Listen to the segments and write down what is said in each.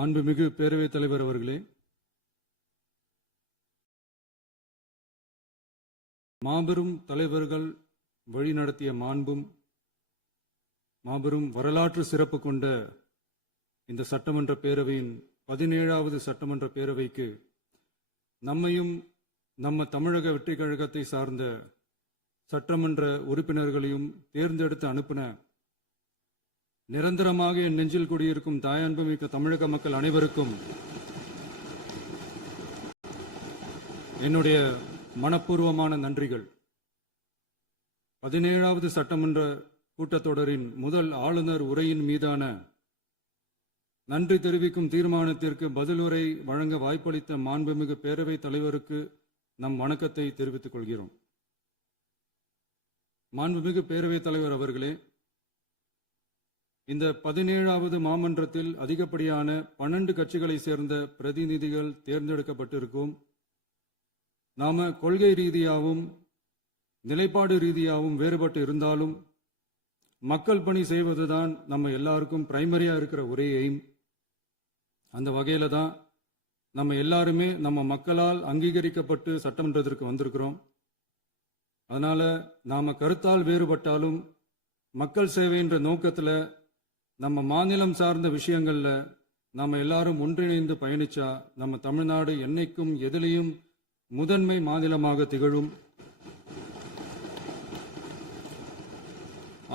மாண்புமிகு பேரவைத் தலைவர் அவர்களே, மாபெரும் தலைவர்கள் வழிநடத்திய மாண்பும் மாபெரும் வரலாற்று சிறப்பு கொண்ட இந்த சட்டமன்ற பேரவையின் 17வது சட்டமன்ற பேரவைக்கு நம்மையும் நம்ம தமிழக வெற்றி கழகத்தை சார்ந்த சட்டமன்ற உறுப்பினர்களையும் தேர்ந்தெடுத்து அனுப்பின நிரந்தரமாக என் நெஞ்சில் குடியிருக்கும் தாயன்புமிக்க தமிழக மக்கள் அனைவருக்கும் என்னுடைய மனப்பூர்வமான நன்றிகள். 17வது சட்டமன்ற கூட்டத்தொடரின் முதல் ஆளுநர் உரையின் மீதான நன்றி தெரிவிக்கும் தீர்மானத்திற்கு பதிலுரை வழங்க வாய்ப்பளித்த மாண்புமிகு பேரவைத் தலைவருக்கு நம் வணக்கத்தை தெரிவித்துக் கொள்கிறோம். மாண்புமிகு பேரவைத் தலைவர் அவர்களே, இந்த 17வது மாமன்றத்தில் அதிகப்படியான 12 கட்சிகளை சேர்ந்த பிரதிநிதிகள் தேர்ந்தெடுக்கப்பட்டிருக்கும். நாம கொள்கை ரீதியாகவும் நிலைப்பாடு ரீதியாகவும் வேறுபட்டு இருந்தாலும் மக்கள் பணி செய்வதுதான் நம்ம எல்லாருக்கும் பிரைமரியா இருக்கிற ஒரே எய்ம். அந்த வகையில தான் நம்ம எல்லாருமே நம்ம மக்களால் அங்கீகரிக்கப்பட்டு சட்டமன்றத்திற்கு வந்திருக்கிறோம். அதனால நாம கருத்தால் வேறுபட்டாலும் மக்கள் சேவை என்ற நோக்கத்தில் நம்ம மாநிலம் சார்ந்த விஷயங்கள்ல நாம எல்லாரும் ஒன்றிணைந்து பயணிச்சா நம்ம தமிழ்நாடு என்னைக்கும் எதிலையும் முதன்மை மாநிலமாக திகழும்.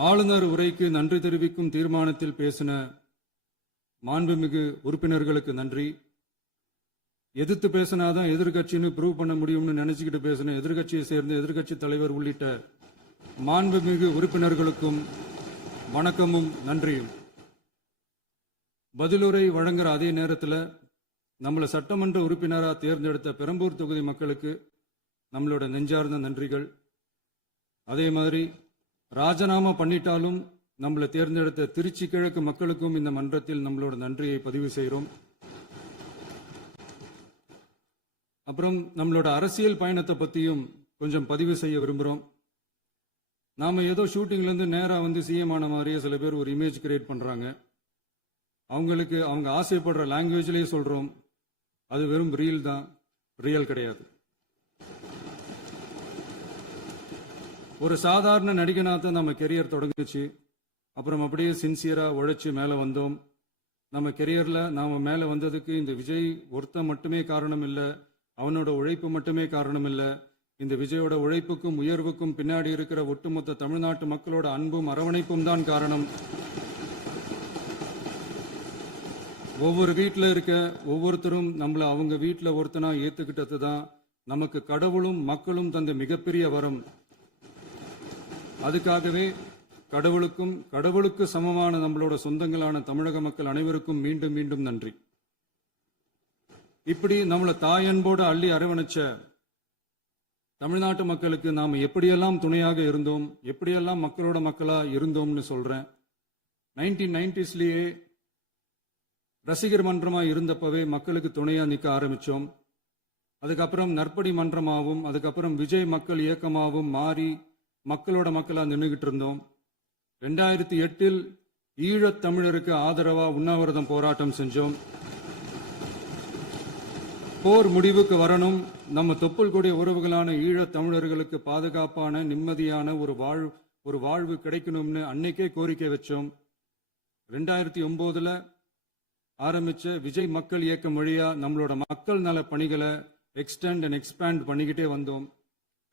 ஆளுநர் உரைக்கு நன்றி தெரிவிக்கும் தீர்மானத்தில் பேசின மாண்புமிகு உறுப்பினர்களுக்கு நன்றி. எதிர்த்து பேசினாதான் எதிர்கட்சின்னு ப்ரூவ் பண்ண முடியும்னு நினைச்சுக்கிட்டு பேசின எதிர்கட்சியை சேர்ந்த எதிர்கட்சி தலைவர் உள்ளிட்ட மாண்புமிகு உறுப்பினர்களுக்கும் வணக்கமும் நன்றியும். பதிலுரை வழங்குற அதே நேரத்தில் நம்மளை சட்டமன்ற உறுப்பினராக தேர்ந்தெடுத்த பெரம்பூர் தொகுதி மக்களுக்கு நம்மளோட நெஞ்சார்ந்த நன்றிகள். அதே மாதிரி ராஜினாமா பண்ணிட்டாலும் நம்மளை தேர்ந்தெடுத்த திருச்சி கிழக்கு மக்களுக்கும் இந்த மன்றத்தில் நம்மளோட நன்றியை பதிவு செய்கிறோம். அப்புறம் நம்மளோட அரசியல் பயணத்தை பற்றியும் கொஞ்சம் பதிவு செய்ய விரும்புகிறோம். நாம ஏதோ ஷூட்டிங்லேருந்து நேராக வந்து சிஎம் ஆன மாதிரியே சில பேர் ஒரு இமேஜ் கிரியேட் பண்ணுறாங்க. அவங்களுக்கு அவங்க ஆசைப்படுற லாங்குவேஜ்லேயே சொல்கிறோம், அது வெறும் ரீல் தான், ரியல் கிடையாது. ஒரு சாதாரண நடிகனாக நம்ம கெரியர் தொடங்குச்சு. அப்புறம் அப்படியே சின்சியராக உழைச்சி மேலே வந்தோம். நம்ம கெரியரில் நாம் மேலே வந்ததுக்கு இந்த விஜய் ஒருத்தன் மட்டுமே காரணம் இல்லை, அவனோட உழைப்பு மட்டுமே காரணம் இல்லை. இந்த விஜயோட உழைப்புக்கும் உயர்வுக்கும் பின்னாடி இருக்கிற ஒட்டுமொத்த தமிழ்நாட்டு மக்களோட அன்பும் அரவணைப்பும் தான் காரணம். ஒவ்வொரு வீட்டில் இருக்க ஒவ்வொருத்தரும் நம்மளை அவங்க வீட்டில் ஒருத்தனா ஏற்றுக்கிட்டது தான் நமக்கு கடவுளும் மக்களும் தந்த மிகப்பெரிய வரம். அதுக்காகவே கடவுளுக்கு சமமான நம்மளோட சொந்தங்களான தமிழக மக்கள் அனைவருக்கும் மீண்டும் மீண்டும் நன்றி. இப்படி நம்மளை தாயன்போடு அள்ளி அரவணைச்ச தமிழ்நாட்டு மக்களுக்கு நாம் எப்படியெல்லாம் துணையாக இருந்தோம், எப்படியெல்லாம் மக்களோட மக்களா இருந்தோம்னு சொல்றேன். 1990ஸ்லயே ரசிகர் மன்றமா இருந்தப்பவே மக்களுக்கு துணையா நிற்க ஆரம்பிச்சோம். அதுக்கப்புறம் நற்படி மன்றமாகவும் அதுக்கப்புறம் விஜய் மக்கள் இயக்கமாகவும் மாறி மக்களோட மக்களா நின்றுகிட்டு இருந்தோம். 2008 ஈழத் தமிழருக்கு ஆதரவா உண்ணாவிரதம் போராட்டம் செஞ்சோம். போர் முடிவுக்கு வரணும், நம்ம தொப்புள் கூடிய உறவுகளான ஈழத் தமிழர்களுக்கு பாதுகாப்பான நிம்மதியான ஒரு வாழ்வு கிடைக்கணும்னு அன்னைக்கே கோரிக்கை வச்சோம். 2009 ஆரம்பிச்ச விஜய் மக்கள் இயக்கம் வழியா நம்மளோட மக்கள் நல பணிகளை எக்ஸ்டெண்ட் அண்ட் எக்ஸ்பேண்ட் பண்ணிக்கிட்டே வந்தோம்.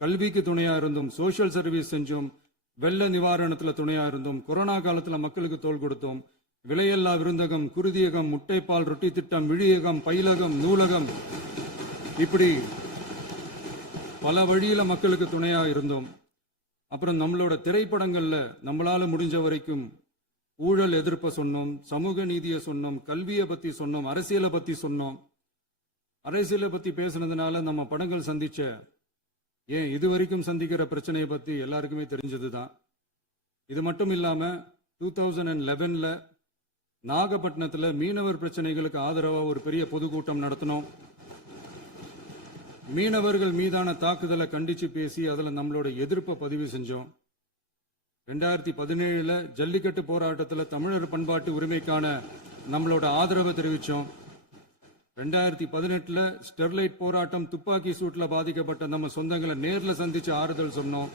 கல்விக்கு துணையா இருந்தோம், சோசியல் சர்வீஸ் செஞ்சோம், வெள்ள நிவாரணத்துல துணையா இருந்தோம், கொரோனா காலத்துல மக்களுக்கு தோள் கொடுத்தோம். விலையில்லா விருந்தகம், குருதியகம், முட்டைப்பால் ரொட்டி திட்டம், விழியகம், பயிலகம், நூலகம், இப்படி பல வழியில மக்களுக்கு துணையா இருந்தோம். அப்புறம் நம்மளோட திரைப்படங்கள்ல நம்மளால முடிஞ்ச வரைக்கும் ஊழல் எதிர்ப்பை சொன்னோம், சமூக நீதியை சொன்னோம், கல்வியை பத்தி சொன்னோம், அரசியலை பத்தி சொன்னோம். அரசியலை பத்தி பேசுனதுனால நம்ம படங்கள் சந்திச்ச இது வரைக்கும் சந்திக்கிற பிரச்சனையை பத்தி எல்லாருக்குமே தெரிஞ்சதுதான். இது மட்டும் இல்லாம 2011 நாகப்பட்டினத்துல மீனவர் பிரச்சனைகளுக்கு ஆதரவா ஒரு பெரிய பொதுக்கூட்டம் நடத்தினோம். மீனவர்கள் மீதான தாக்குதலை கண்டிச்சு பேசி அதுல நம்மளோட எதிர்ப்பை பதிவு செஞ்சோம். 2017 ஜல்லிக்கட்டு போராட்டத்தில் தமிழர் பண்பாட்டு உரிமைக்கான நம்மளோட ஆதரவை தெரிவித்தோம். 2018 ஸ்டெர்லைட் போராட்டம் துப்பாக்கி சூட்ல பாதிக்கப்பட்ட நம்ம சொந்தங்களை நேர்ல சந்திச்சு ஆறுதல் சொன்னோம்.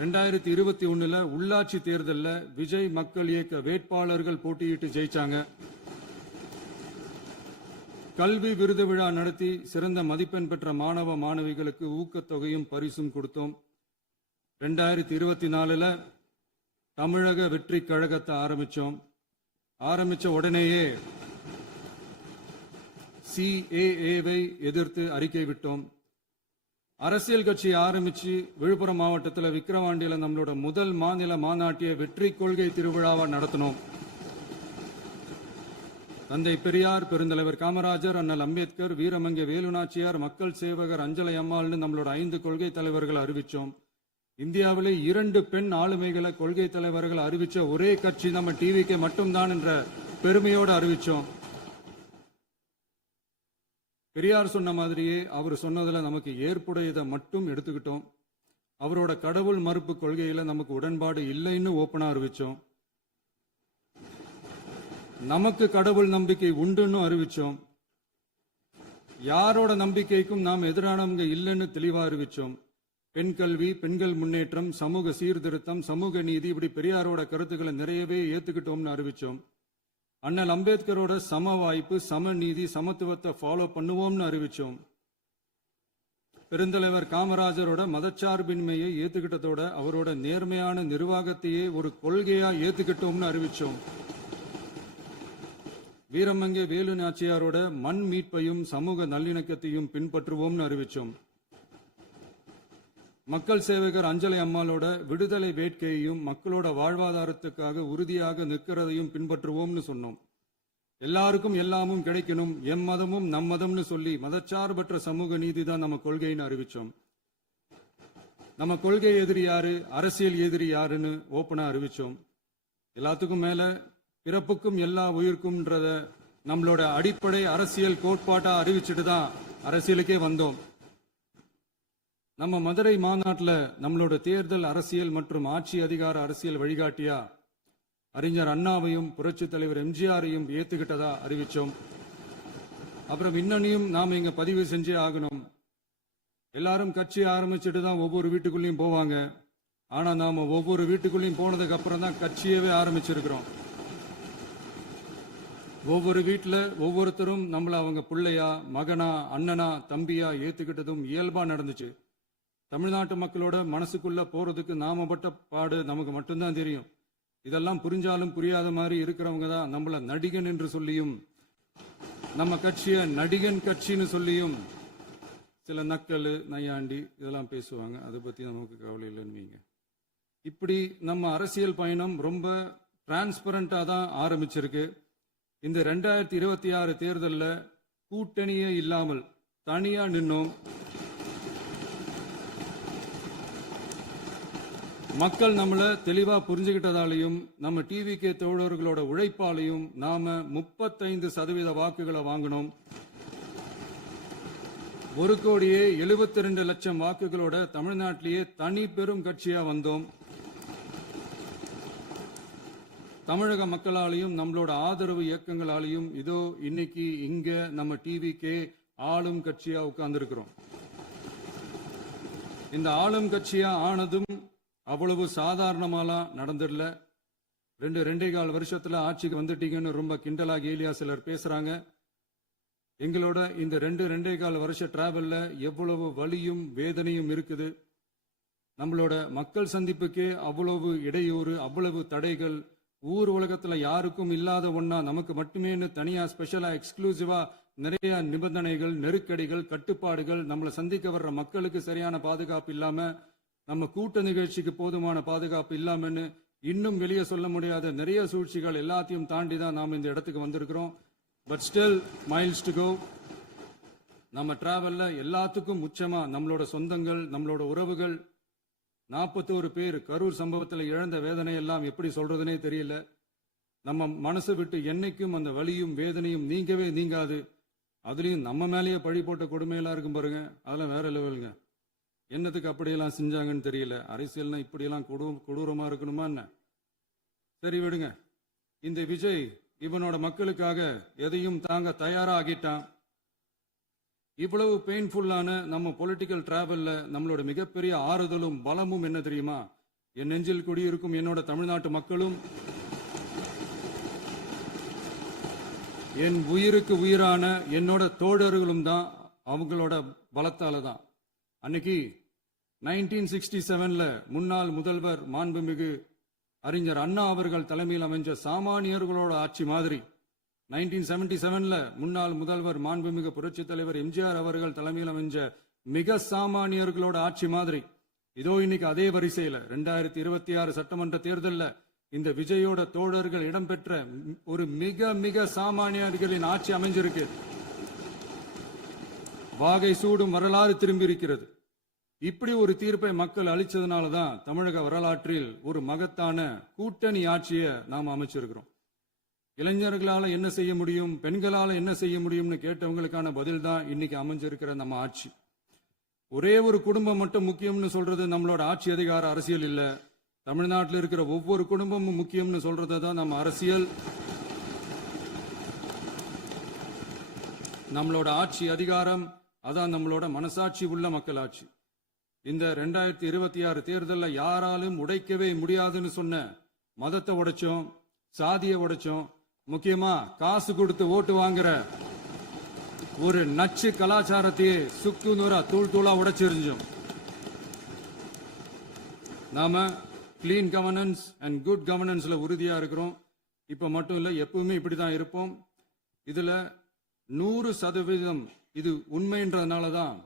2021 உள்ளாட்சி தேர்தல்ல விஜய் மக்கள் இயக்க வேட்பாளர்கள் போட்டியிட்டு ஜெயிச்சாங்க. கல்வி விருது விழா நடத்தி சிறந்த மதிப்பெண் பெற்ற மாணவ மாணவிகளுக்கு ஊக்கத்தொகையும் பரிசும் கொடுத்தோம். 2024 தமிழக வெற்றி கழகத்தை ஆரம்பிச்ச உடனேயே CAA-வை எதிர்த்து அறிக்கை விட்டோம். அரசியல் கட்சி ஆரம்பிச்சு விழுப்புரம் மாவட்டத்தில் விக்கிரவாண்டியில நம்மளோட முதல் மாநில மாநாட்டிய வெற்றி கொள்கை திருவிழாவை நடத்தினோம். தந்தை பெரியார், பெருந்தலைவர் காமராஜர், அண்ணல் அம்பேத்கர், வீரமங்கை வேலுநாச்சியார், மக்கள் சேவகர் அஞ்சலை அம்மாள்னு நம்மளோட 5 கொள்கை தலைவர்களை அறிவிச்சோம். இந்தியாவிலே 2 பெண் ஆளுமைகளை கொள்கை தலைவர்கள் அறிவிச்ச ஒரே கட்சி நம்ம டிவிக்கு மட்டும்தான் என்ற பெருமையோடு அறிவிச்சோம். பெரியார் சொன்ன மாதிரியே அவர் சொன்னதுல நமக்கு ஏற்புடையதை மட்டும் எடுத்துக்கிட்டோம். அவரோட கடவுள் மறுப்பு கொள்கையில நமக்கு உடன்பாடு இல்லைன்னு ஓப்பனா அறிவிச்சோம். நமக்கு கடவுள் நம்பிக்கை உண்டுன்னு அறிவிச்சோம். யாரோட நம்பிக்கைக்கும் நாம் எதிரானவங்க இல்லைன்னு தெளிவா அறிவிச்சோம். பெண் கல்வி, பெண்கள் முன்னேற்றம், சமூக சீர்திருத்தம், சமூக நீதி, இப்படி பெரியாரோட கருத்துக்களை நிறையவே ஏத்துக்கிட்டோம்னு அறிவிச்சோம். அண்ணல் அம்பேத்கரோட சம வாய்ப்பு, சமநீதி, சமத்துவத்தை ஃபாலோ பண்ணுவோம்னு அறிவிச்சோம். பெருந்தலைவர் காமராஜரோட மதச்சார்பின்மையை ஏத்துக்கிட்டதோட அவரோட நேர்மையான நிர்வாகத்தையே ஒரு கொள்கையா ஏத்துக்கிட்டோம்னு அறிவிச்சோம். வீரமங்கை வேலு நாச்சியாரோட மண் மீட்பையும் சமூக நல்லிணக்கத்தையும் பின்பற்றுவோம்னு அறிவிச்சோம். மக்கள் சேவகர் அஞ்சலை அம்மாளோட விடுதலை வேட்கையையும் மக்களோட வாழ்வாதாரத்துக்காக உறுதியாக நிற்கிறதையும் பின்பற்றுவோம்னு சொன்னோம். எல்லாருக்கும் எல்லாமும் கிடைக்கணும், மதமும் நம் மதம்னு சொல்லி மதச்சார்பற்ற சமூக நீதி தான் நம்ம கொள்கைன்னு அறிவிச்சோம். நம்ம கொள்கை எதிரி யாரு, அரசியல் எதிரி யாருன்னு ஓப்பனா அறிவிச்சோம். எல்லாத்துக்கும் மேல பிறப்புக்கும் எல்லா உயிர்க்கும்ன்றத நம்மளோட அடிப்படை அரசியல் கோட்பாட்டா அறிவிச்சுட்டு தான் அரசியலுக்கே வந்தோம். நம்ம மதுரை மாநாட்டில் நம்மளோட தேர்தல் அரசியல் மற்றும் ஆட்சி அதிகார அரசியல் வழிகாட்டியா அறிஞர் அண்ணாவையும் புரட்சி தலைவர் எம்ஜிஆரையும் ஏத்துக்கிட்டதா அறிவிச்சோம். அப்புறம் இன்னொன்னையும் நாம இங்க பதிவு செஞ்சே ஆகணும். எல்லாரும் கட்சி ஆரம்பிச்சுட்டு தான் ஒவ்வொரு வீட்டுக்குள்ளேயும் போவாங்க. ஆனா நாம ஒவ்வொரு வீட்டுக்குள்ளேயும் போனதுக்கு அப்புறம் தான் கட்சியவே ஆரம்பிச்சிருக்கிறோம். ஒவ்வொரு வீட்டுல ஒவ்வொருத்தரும் நம்மள அவங்க பிள்ளையா, மகனா, அண்ணனா, தம்பியா ஏத்துக்கிட்டதும் இயல்பா நடந்துச்சு. தமிழ்நாட்டு மக்களோட மனசுக்குள்ள போறதுக்கு நாம பட்ட பாடு நமக்கு மட்டும்தான் தெரியும். இதெல்லாம் புரிஞ்சாலும் புரியாத மாதிரி இருக்கிறவங்க தான் நம்மள நடிகன் என்று சொல்லியும் நம்ம கட்சிய நடிகன் கட்சின்னு சொல்லியும் சில நக்கல், நையாண்டி இதெல்லாம் பேசுவாங்க. அதை பத்தி நமக்கு கவலை இல்லைன்னு. இப்படி நம்ம அரசியல் பயணம் ரொம்ப டிரான்ஸ்பரண்டா தான் ஆரம்பிச்சிருக்கு. இந்த 2026 தேர்தலில் கூட்டணியே இல்லாமல் தனியா நின்னோம். மக்கள் நம்மள தெளிவா புரிஞ்சுக்கிட்டதாலையும் நம்ம டிவிகே தோழர்களோட உழைப்பாலையும் நாம 35% வாக்குகளை வாங்கினோம். 1,72,00,000 வாக்குகளோட தமிழ்நாட்டிலேயே தனி பெரும் கட்சியா வந்தோம். தமிழக மக்களாலையும் நம்மளோட ஆதரவு இயக்கங்களாலையும் இதோ இன்னைக்கு இங்க நம்ம டிவிகே ஆளும் கட்சியா உட்கார்ந்துருக்கிறோம். இந்த ஆளும் கட்சியா ஆனதும் அவ்வளவு சாதாரணமாலாம் நடந்துடல. 2.25 வருஷத்துல ஆட்சிக்கு வந்துட்டீங்கன்னு ரொம்ப கிண்டலா கேலியா சிலர் பேசுறாங்க. எங்களோட இந்த 2.25 வருஷ டிராவல்ல எவ்வளவு வலியும் வேதனையும் இருக்குது. நம்மளோட மக்கள் சந்திப்புக்கே அவ்வளவு இடையூறு, அவ்வளவு தடைகள், ஊர் உலகத்துல யாருக்கும் இல்லாத ஒன்னா நமக்கு மட்டுமே தனியா ஸ்பெஷலா எக்ஸ்க்ளூசிவா நிறைய நிபந்தனைகள், நெருக்கடிகள், கட்டுப்பாடுகள், நம்மளை சந்திக்க வர்ற மக்களுக்கு சரியான பாதுகாப்பு இல்லாம, நம்ம கூட்ட நிகழ்ச்சிக்கு போதுமான பாதுகாப்பு இல்லாமன்னு இன்னும் வெளியே சொல்ல முடியாத நிறைய சூழ்ச்சிகள் எல்லாத்தையும் தாண்டி தான் நாம இந்த இடத்துக்கு வந்திருக்கிறோம். But still miles to go. நம்ம டிராவல்ல எல்லாத்துக்கும் உச்சமா நம்மளோட சொந்தங்கள், நம்மளோட உறவுகள், 41 பேர் கரூர் சம்பவத்தில் இழந்த வேதனை எல்லாம் எப்படி சொல்றதுனே தெரியல. நம்ம மனசு விட்டு என்னைக்கும் அந்த வலியும் வேதனையும் நீங்கவே நீங்காது. அதுலயும் நம்ம மேலேயே பழி போட்ட கொடுமையெல்லாம் இருக்கும் பாருங்க, அதெல்லாம் வேற லெவலுங்க. என்னத்துக்கு அப்படியெல்லாம் செஞ்சாங்கன்னு தெரியல. அரசியல்னா இப்படியெல்லாம் கொடூரமா இருக்கணுமா என்ன? சரி விடுங்க. இந்த விஜய் இவனோட மக்களுக்காக எதையும் தாங்க தயாராகிட்டான். இவ்வளவு பெயின்ஃபுல்லான நம்ம பொலிட்டிக்கல் டிராவல்ல நம்மளோட மிகப்பெரிய ஆறுதலும் பலமும் என்ன தெரியுமா? என் நெஞ்சில் குடியிருக்கும் என்னோட தமிழ்நாட்டு மக்களும் என் உயிருக்கு உயிரான என்னோட தோழர்களும் தான். அவங்களோட பலத்தால தான். அன்னைக்கு 1967ல முன்னாள் முதல்வர் மாண்புமிகு அறிஞர் அண்ணா அவர்கள் தலைமையில் அமைஞ்ச சாமானியர்களோட ஆட்சி மாதிரி 1977ல முன்னாள் முதல்வர் மாண்புமிகு புரட்சித் தலைவர் எம்ஜிஆர் அவர்கள் தலைமையில் அமைஞ்ச மிக சாமானியர்களோட ஆட்சி மாதிரி இதோ இன்னைக்கு அதே வரிசையில 2026 சட்டமன்ற தேர்தலில் இந்த விஜயோட தோழர்கள் இடம்பெற்ற ஒரு மிக மிக சாமானியர்களின் ஆட்சி அமைஞ்சிருக்கு. வாகை சூடும் வரலாறு திரும்பி இருக்கிறது. இப்படி ஒரு தீர்ப்பை மக்கள் அளிச்சதுனாலதான் தமிழக வரலாற்றில் ஒரு மகத்தான கூட்டணி ஆட்சியை நாம் அமைச்சிருக்கிறோம். இளைஞர்களால என்ன செய்ய முடியும், பெண்களால என்ன செய்ய முடியும்னு கேட்டவங்களுக்கான பதில் தான் இன்னைக்கு அமைஞ்சிருக்கிற நம்ம ஆட்சி. ஒரே ஒரு குடும்பம் மட்டும் முக்கியம்னு சொல்றது நம்மளோட ஆட்சி அதிகார அரசியல் இல்ல. தமிழ்நாட்டில் இருக்கிற ஒவ்வொரு குடும்பமும் முக்கியம்னு சொல்றது தான் நம்ம அரசியல். நம்மளோட ஆட்சி அதிகாரம் அதான் நம்மளோட மனசாட்சி உள்ள மக்கள் ஆட்சி. இந்த 2026 தேர்தலில் யாராலும் உடைக்கவே முடியாதுன்னு சொன்ன மதத்தை உடைச்சோம், சாதியை உடைச்சோம், முக்கியமா காசு கொடுத்து ஓட்டு வாங்குற ஒரு நச்சு கலாச்சாரத்தையே சுக்கு நூறா தூள் தூளா உடைச்சிருந்தோம். நாம கிளீன் கவர்னன்ஸ் அண்ட் குட் கவர்னன்ஸ்ல உறுதியா இருக்கிறோம். இப்ப மட்டும் இல்ல, எப்பவுமே இப்படிதான் இருப்போம். இதுல 100% இது உண்மைன்றதுனாலதான்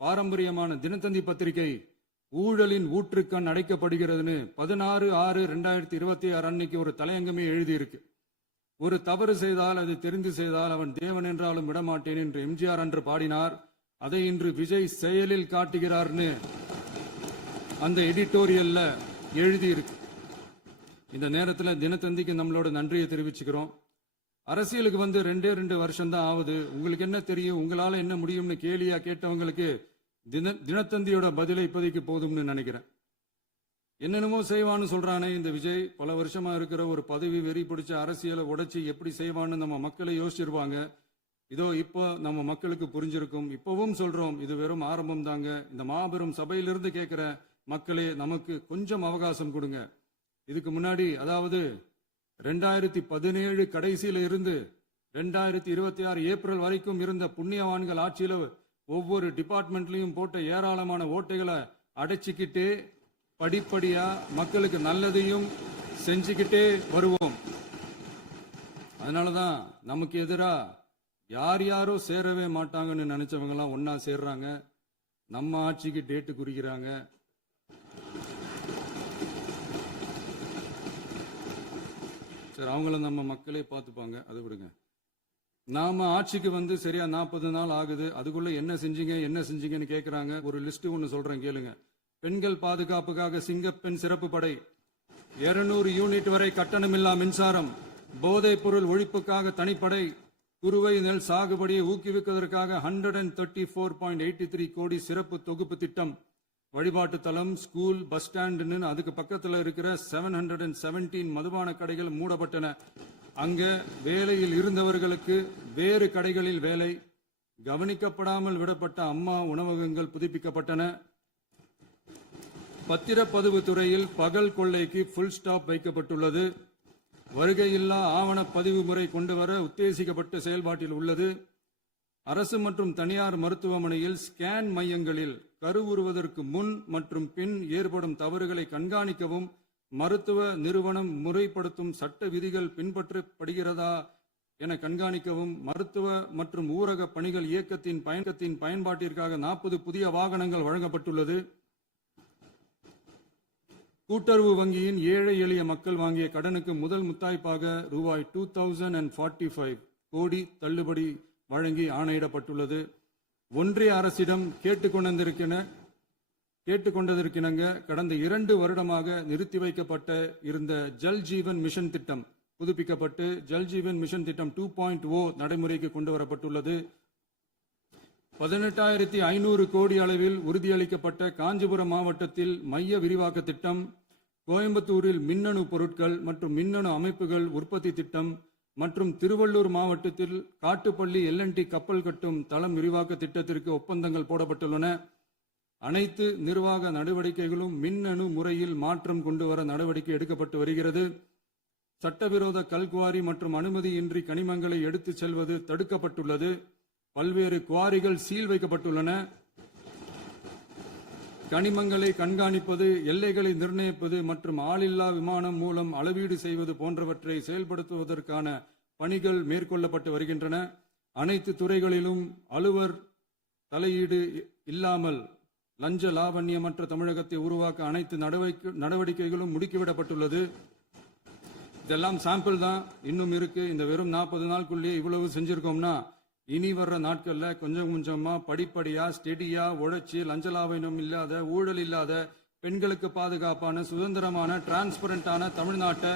பாரம்பரியமான தினத்தந்தி பத்திரிகை ஊழலின் ஊற்றுக்கண் அடைக்கப்படுகிறதுன்னு 16/6/2026 அன்னைக்கு ஒரு தலையங்கமே எழுதியிருக்கு. ஒரு தவறு செய்தால் அது தெரிந்து செய்தால் அவன் தேவன் என்றாலும் விடமாட்டேன் என்று எம்ஜிஆர் அன்று பாடினார். அதை இன்று விஜய் செயலில் காட்டுகிறார்னு அந்த எடிட்டோரியல்ல எழுதியிருக்கு. இந்த நேரத்தில் தினத்தந்திக்கு நம்மளோட நன்றியை தெரிவிச்சுக்கிறோம். அரசியலுக்கு வந்து 2 வருஷம் தான் ஆகுது. உங்களுக்கு என்ன தெரியும், உங்களால என்ன முடியும்னு கேலியா கேட்டவங்களுக்கு தினத்தந்தியோட பதிலை இப்போதைக்கு போதும்னு நினைக்கிறேன். என்னென்னமோ செய்வான்னு சொல்றானே இந்த விஜய், பல வருஷமா இருக்கிற ஒரு பதவி வெறி பிடிச்ச அரசியலை உடைச்சி எப்படி செய்வான்னு நம்ம மக்களை யோசிச்சிருவாங்க. இதோ இப்போ நம்ம மக்களுக்கு புரிஞ்சிருக்கும். இப்பவும் சொல்றோம், இது வெறும் ஆரம்பம் தாங்க. இந்த மாபெரும் சபையிலிருந்து கேட்கிற மக்களே, நமக்கு கொஞ்சம் அவகாசம் கொடுங்க. இதுக்கு முன்னாடி, அதாவது 2017 கடைசியில இருந்து 2026 ஏப்ரல் வரைக்கும் இருந்த புண்ணியவான்கள் ஆட்சியில ஒவ்வொரு டிபார்ட்மெண்ட்லயும் போட்ட ஏராளமான ஓட்டைகளை அடைச்சிக்கிட்டே படிப்படியா மக்களுக்கு நல்லதையும் செஞ்சுக்கிட்டே வருவோம். அதனாலதான் நமக்கு எதிரா யாரோ சேரவே மாட்டாங்கன்னு நினைச்சவங்க எல்லாம் ஒன்னா சேர்றாங்க. நம்ம ஆட்சிக்கு டேட்டு குறிக்கிறாங்க. சரி, அவங்கள நம்ம மக்களே பார்த்துப்பாங்க, அதை விடுங்க. நாம ஆட்சிக்கு வந்து சரியா 40 நாள் ஆகுது. அதுக்குள்ள என்ன செஞ்சீங்கன்னு கேட்கிறாங்க. ஒரு லிஸ்ட் ஒன்னு சொல்றேன் கேளுங்க. பெண்கள் பாதுகாப்புக்காக சிங்கப்பெண் சிறப்பு படை, 200 யூனிட் வரை கட்டணமில்லா மின்சாரம், போதைப் பொருள் ஒழிப்புக்காக தனிப்படை, குறுவை நெல் சாகுபடியை ஊக்குவிப்பதற்காக 134.83 கோடி சிறப்பு தொகுப்பு திட்டம், வழிபாட்டு தலம், ஸ்கூல், பஸ் ஸ்டாண்டுன்னு அதுக்கு பக்கத்துல இருக்கிற 717 மதுபான கடைகள் மூடப்பட்டன. அங்க வேலையில் இருந்தவர்களுக்கு வேறு கடைகளில் வேலை, கவனிக்கப்படாமல் விடப்பட்ட அம்மா உணவகங்கள் புதுப்பிக்கப்பட்டன. பத்திரப்பதிவு துறையில் பகல் கொள்ளைக்கு புல் ஸ்டாப் வைக்கப்பட்டுள்ளது. வருகையில்லா ஆவண பதிவு முறை கொண்டுவர உத்தேசிக்கப்பட்ட செயல்பாட்டில் உள்ளது. அரசு மற்றும் தனியார் மருத்துவமனையில் ஸ்கேன் மையங்களில் கருவுறுவதற்கு முன் மற்றும் பின் ஏற்படும் தவறுகளை கண்காணிக்கவும், மருத்துவ நிறுவனம் முறைப்படுத்தும் சட்ட விதிகள் பின்பற்றப்படுகிறதா என கண்காணிக்கவும், மருத்துவ மற்றும் ஊரக பணிகள் இயக்கத்தின் பயன்பாட்டிற்காக 40 புதிய வாகனங்கள் வழங்கப்பட்டுள்ளது. கூட்டுறவு வங்கியின் ஏழை எளிய மக்கள் வாங்கிய கடனுக்கு முதல் முத்தாய்ப்பாக ரூபாய் 2045 கோடி தள்ளுபடி வழங்கி ஆணையிடப்பட்டுள்ளது. ஒன்றிய அரசிடம் கேட்டுக்கொண்டதற்கிணங்க கடந்த 2 வருடமாக நிறுத்தி வைக்கப்பட்ட இருந்த ஜல் ஜீவன் மிஷன் திட்டம் புதுப்பிக்கப்பட்டு ஜல் ஜீவன் மிஷன் திட்டம் 2.0 நடைமுறைக்கு கொண்டு வரப்பட்டுள்ளது. 18,500 கோடி அளவில் உறுதியளிக்கப்பட்ட காஞ்சிபுரம் மாவட்டத்தில் மைய விரிவாக்க திட்டம், கோயம்புத்தூரில் மின்னணு பொருட்கள் மற்றும் மின்னணு அமைப்புகள் உற்பத்தி திட்டம், மற்றும் திருவள்ளூர் மாவட்டத்தில் காட்டுப்பள்ளி LNT கப்பல் கட்டும் தளம் விரிவாக்க திட்டத்திற்கு ஒப்பந்தங்கள் போடப்பட்டுள்ளன. அனைத்து நிர்வாக நடவடிக்கைகளும் மின்னணு முறையில் மாற்றம் கொண்டுவர நடவடிக்கை எடுக்கப்பட்டு வருகிறது. சட்டவிரோத கல்குவாரி மற்றும் அனுமதியின்றி கனிமங்களை எடுத்துச் செல்வது தடுக்கப்பட்டுள்ளது. பல்வேறு குவாரிகள் சீல் வைக்கப்பட்டுள்ளன. கனிமங்களை கண்காணிப்பது, எல்லைகளை நிர்ணயிப்பது மற்றும் ஆளில்லா விமானம் மூலம் அளவீடு செய்வது போன்றவற்றை செயல்படுத்துவதற்கான பணிகள் மேற்கொள்ளப்பட்டு வருகின்றன. அனைத்து துறைகளிலும் அலுவலர் தலையீடு இல்லாமல் லஞ்ச லாவண்யமற்ற தமிழகத்தை உருவாக்க அனைத்து நடவடிக்கைகளும் முடுக்கிவிடப்பட்டுள்ளது. இதெல்லாம் சாம்பிள் தான், இன்னும் இருக்கு. இந்த வெறும் 40 நாளுக்குள்ளேயே இவ்வளவு செஞ்சிருக்கோம்னா இனி வர்ற நாட்கள்ல கொஞ்சம் கொஞ்சமா படிப்படியா ஸ்டெடியா உழைச்சி லஞ்ச லாவண்யம் இல்லாத, ஊழல் இல்லாத, பெண்களுக்கு பாதுகாப்பான, சுதந்திரமான, டிரான்ஸ்பரண்டான தமிழ்நாட்டை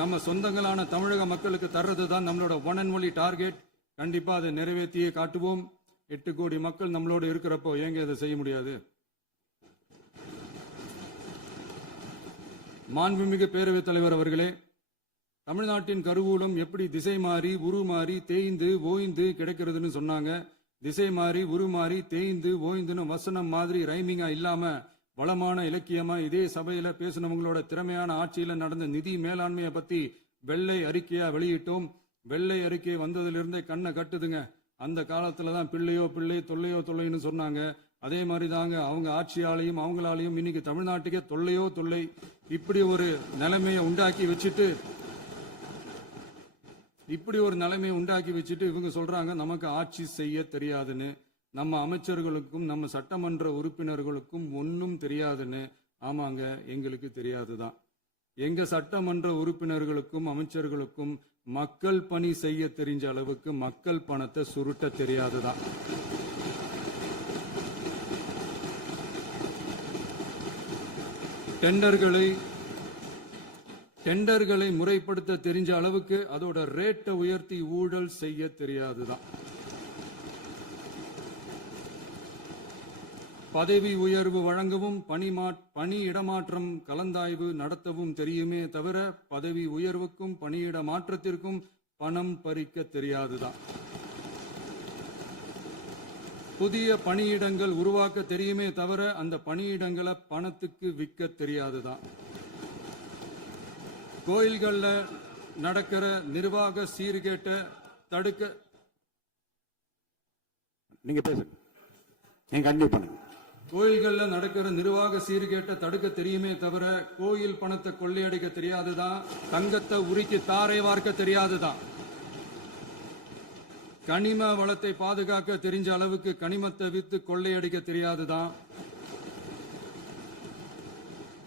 நம்ம சொந்தங்களான தமிழக மக்களுக்கு தர்றது தான் நம்மளோட ஒன் அண்ட் ஒன்லி டார்கெட். கண்டிப்பா அதை நிறைவேற்றியே காட்டுவோம். 8 கோடி மக்கள் நம்மளோட இருக்கிறப்போ ஏங்க இதை செய்ய முடியாது? மாண்புமிகு பேரவைத் தலைவர் அவர்களே, தமிழ்நாட்டின் கருவூலம் எப்படி திசை மாறி உருமாறி தேய்ந்து ஓய்ந்து கிடைக்கிறதுன்னு சொன்னாங்க. திசை மாறி உருமாறி தேய்ந்து ஓய்ந்துன்னு வசனம் மாதிரி ரைமிங்கா இல்லாம வளமான இலக்கியமா இதே சபையில பேசினவங்களோட திறமையான ஆட்சியில நடந்த நிதி மேலாண்மையை பத்தி வெள்ளை அறிக்கையா வெளியிட்டோம். வெள்ளை அறிக்கை வந்ததிலிருந்தே கண்ணை கட்டுதுங்க. அந்த காலத்துலதான் பிள்ளையோ பிள்ளை, தொல்லையோ தொல்லைன்னு சொன்னாங்க. அதே மாதிரி தாங்க அவங்க ஆட்சியாலையும் அவங்களாலையும் இன்னைக்கு தமிழ்நாட்டுக்கே தொல்லையோ தொல்லை. இப்படி ஒரு நிலைமையை உண்டாக்கி வச்சுட்டு இவங்க சொல்றாங்க நமக்கு ஆட்சி செய்ய தெரியாதுன்னு. நம்ம அமைச்சர்களுக்கும் நம்ம சட்டமன்ற உறுப்பினர்களுக்கும் ஒன்னும் தெரியாதுன்னு. ஆமாங்க, எங்களுக்கு தெரியாதுதான். எங்க சட்டமன்ற உறுப்பினர்களுக்கும் அமைச்சர்களுக்கும் மக்கள் பணி செய்ய தெரிஞ்ச அளவுக்கு மக்கள் பணத்தை சுருட்ட தெரியாதுதான். டெண்டர்களை முறைப்படுத்த தெரிஞ்ச அளவுக்கு அதோட ரேட்டை உயர்த்தி ஊழல் செய்ய தெரியாதுதான். பதவி உயர்வு வழங்கவும் பணி இடமாற்றம் கலந்தாய்வு நடத்தவும் தெரியுமே தவிர பதவி உயர்வுக்கும் பணியிட மாற்றத்திற்கும் பணம் பறிக்க தெரியாதுதான். புதிய பணியிடங்கள் உருவாக்க தெரியுமே தவிர அந்த பணியிடங்களை பணத்துக்கு விற்க தெரியாதுதான். கோயில்கள்ல நடக்கிற நிர்வாக சீர்கேட்டை தடுக்க நீங்க பேசுங்க, நீங்க கண்டிப்பா பண்ணுங்க. கோயில்கள்ல நடக்கிற நிர்வாக சீர்கேட்டை தடுக்க தெரியுமே தவிர கோயில் பணத்தை கொள்ளையடிக்க தெரியாதுதான். தங்கத்தை உருக்கி தாரை வார்க்க தெரியாதுதான். கனிம வளத்தை பாதுகாக்க தெரிஞ்ச அளவுக்கு கனிமத்தை வித்து கொள்ளையடிக்க தெரியாதுதான்.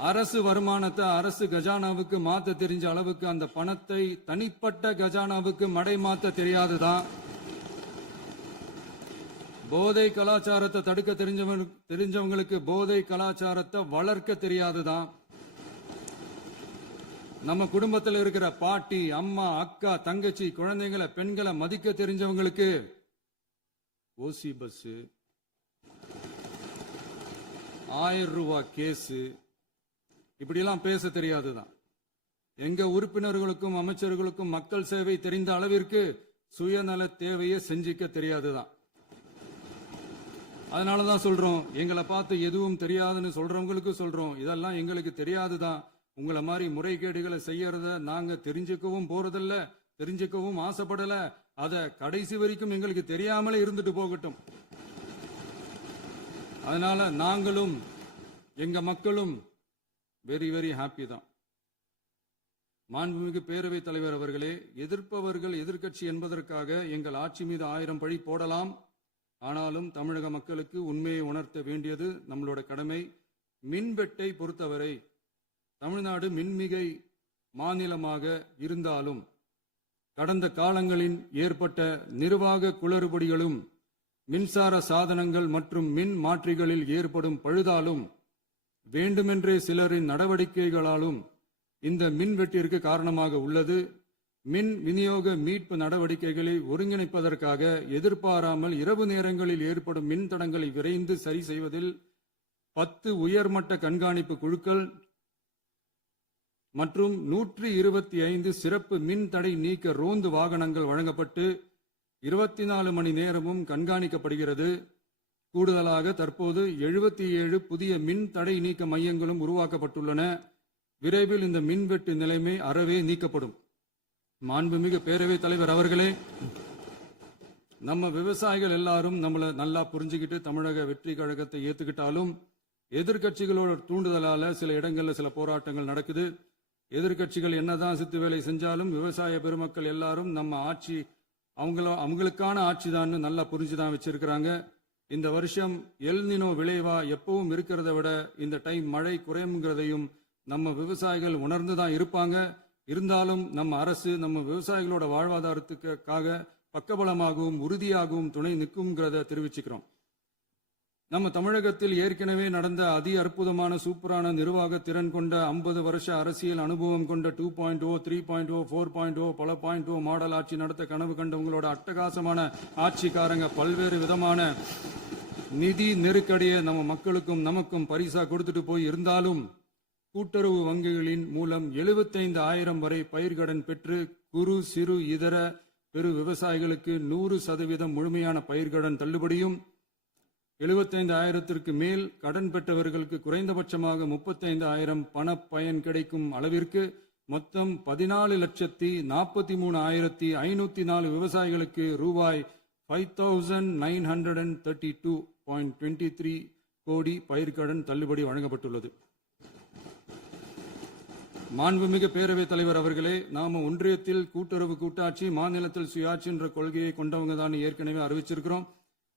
அரசு வருமானத்தை அரசு கஜானாவுக்கு மாத்த தெரிஞ்ச அளவுக்கு அந்த பணத்தை தனிப்பட்ட கஜானாவுக்கு மடை மாத்த தெரியாதுதான். போதை கலாச்சாரத்தை தடுக்க தெரிஞ்சவங்களுக்கு போதை கலாச்சாரத்தை வளர்க்க தெரியாதுதான். நம்ம குடும்பத்தில் இருக்கிற பாட்டி, அம்மா, அக்கா, தங்கச்சி, குழந்தைங்களை, பெண்களை மதிக்க தெரிஞ்சவங்களுக்கு ஓசி பஸ், 1000 ரூபாய் கேஸ், இப்படிலாம் பேச தெரியாதுதான். எங்க உறுப்பினர்களுக்கும் அமைச்சர்களுக்கும் மக்கள் சேவை தெரிந்த அளவிற்கு சுயநல தேவையை செஞ்சிக்க தெரியாதுதான். அதனாலதான் சொல்றோம், எங்களை பார்த்து எதுவும் தெரியாதுன்னு சொல்றவங்களுக்கு சொல்றோம், இதெல்லாம் எங்களுக்கு தெரியாதுதான். உங்களை மாதிரி முறைகேடுகளை செய்யறத நாங்க தெரிஞ்சுக்கவும் போறதில்ல, தெரிஞ்சுக்கவும் ஆசைப்படல. அத கடைசி வரைக்கும் எங்களுக்கு தெரியாமலே இருந்துட்டு போகட்டும். அதனால நாங்களும் எங்க மக்களும் வெரி வெரி ஹாப்பி தான். மாண்புமிகு பேரவைத் தலைவர் அவர்களே, எதிர்ப்பவர்கள் எதிர்க்கட்சி என்பதற்காக எங்கள் ஆட்சி மீது 1000 பழி போடலாம். ஆனாலும் தமிழக மக்களுக்கு உண்மையை உணர்த்த வேண்டியது நம்மளோட கடமை. மின்வெட்டை பொறுத்தவரை தமிழ்நாடு மின்மிகை மாநிலமாக இருந்தாலும் கடந்த காலங்களில் ஏற்பட்ட நிர்வாக குளறுபடிகளும் மின்சார சாதனங்கள் மற்றும் மின் மாற்றிகளில் ஏற்படும் பழுதாலும் வேண்டுமென்றே சிலரின் நடவடிக்கைகளாலும் இந்த மின்வெட்டிற்கு காரணமாக உள்ளது. மின் விநியோக மீட்பு நடவடிக்கைகளை ஒருங்கிணைப்பதற்காக எதிர்பாராமல் இரவு நேரங்களில் ஏற்படும் மின் தடங்களை விரைந்து சரி செய்வதில் 10 உயர்மட்ட கண்காணிப்பு குழுக்கள் மற்றும் 125 சிறப்பு மின் தடை நீக்க ரோந்து வாகனங்கள் வழங்கப்பட்டு 24 மணி நேரமும் கண்காணிக்கப்படுகிறது. கூடுதலாக தற்போது 77 புதிய மின் தடை நீக்க மையங்களும் உருவாக்கப்பட்டுள்ளன. விரைவில் இந்த மின்வெட்டு நிலைமை அறவே நீக்கப்படும். மாண்புமிகு பேரவைத் தலைவர் அவர்களே, நம்ம விவசாயிகள் எல்லாரும் நம்மள நல்லா புரிஞ்சுக்கிட்டு தமிழக வெற்றி கழகத்தை ஏத்துக்கிட்டாலும் எதிர்க்கட்சிகளோட தூண்டுதலால சில இடங்கள்ல சில போராட்டங்கள் நடக்குது. எதிர்க்கட்சிகள் என்னதான் சித்து வேலை செஞ்சாலும் விவசாய பெருமக்கள் எல்லாரும் நம்ம ஆட்சி அவங்களுக்கான ஆட்சி தான் நல்லா புரிஞ்சுதான் வச்சிருக்கிறாங்க. இந்த வருஷம் எல்னினோ விளைவா எப்பவும் இருக்கிறத விட இந்த டைம் மழை குறையுங்கிறதையும் நம்ம விவசாயிகள் உணர்ந்துதான் இருப்பாங்க. இருந்தாலும் நம்ம அரசு நம்ம விவசாயிகளோட வாழ்வாதாரத்துக்காக பக்கபலமாகவும் உறுதியாகவும் துணை நிற்கும்ங்கிறத தெரிவிச்சுக்கிறோம். நம்ம தமிழகத்தில் ஏற்கனவே நடந்த அதி அற்புதமான சூப்பரான நிர்வாக திறன் கொண்ட 50 வருஷ அரசியல் அனுபவம் கொண்ட 2.0, 3.0, 4.0 பல 0.0 மாடல் ஆட்சி நடத்த கனவு கண்டவங்களோட அட்டகாசமான ஆட்சிக்காரங்க பல்வேறு விதமான நிதி நெருக்கடியை நம்ம மக்களுக்கும் நமக்கும் பரிசா கொடுத்துட்டு போய் இருந்தாலும் கூட்டுறவு வங்கிகளின் மூலம் 75,000 வரை பயிர்கடன் பெற்று குறு சிறு இதர பெரு விவசாயிகளுக்கு 100% முழுமையான பயிர்கடன் தள்ளுபடியும் 75,000க்கு மேல் கடன் பெற்றவர்களுக்கு குறைந்தபட்சமாக 35,000 பண பயன் கிடைக்கும் அளவிற்கு மொத்தம் 14,43,504 விவசாயிகளுக்கு ரூபாய் 5,932.23 கோடி பயிர்கடன் தள்ளுபடி வழங்கப்பட்டுள்ளது. மாண்புமிகு பேரவைத் தலைவர் அவர்களே, நாம ஒன்றியத்தில் கூட்டுறவு கூட்டாட்சி, மாநிலத்தில் சுயாட்சி என்ற கொள்கையை கொண்டவங்க தான் ஏற்கனவே அறிவிச்சிருக்கிறோம்.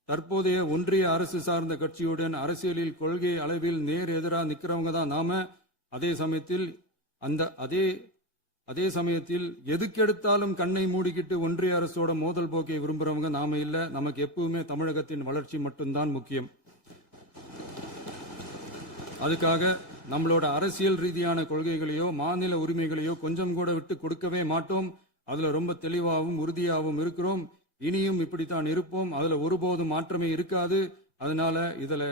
தற்போதைய ஒன்றிய அரசு சார்ந்த கட்சியுடன் அரசியலில் கொள்கை அளவில் நேர் எதிராக நிக்கிறவங்க தான் நாம. அதே சமயத்தில் எதுக்கெடுத்தாலும் கண்ணை மூடிக்கிட்டு ஒன்றிய அரசோட மோதல் போக்கை விரும்புறவங்க நாம இல்ல. நமக்கு எப்பவுமே தமிழகத்தின் வளர்ச்சி மட்டும்தான் முக்கியம். அதுக்காக நம்மளோட அரசியல் ரீதியான கொள்கைகளையோ மாநில உரிமைகளையோ கொஞ்சம் கூட விட்டு கொடுக்கவே மாட்டோம். அதுல ரொம்ப தெளிவாகவும் உறுதியாகவும் இருக்கிறோம். இனியும் இப்படித்தான் இருப்போம். அதுல ஒருபோதும் மாற்றமே இருக்காது. அதனால இதுல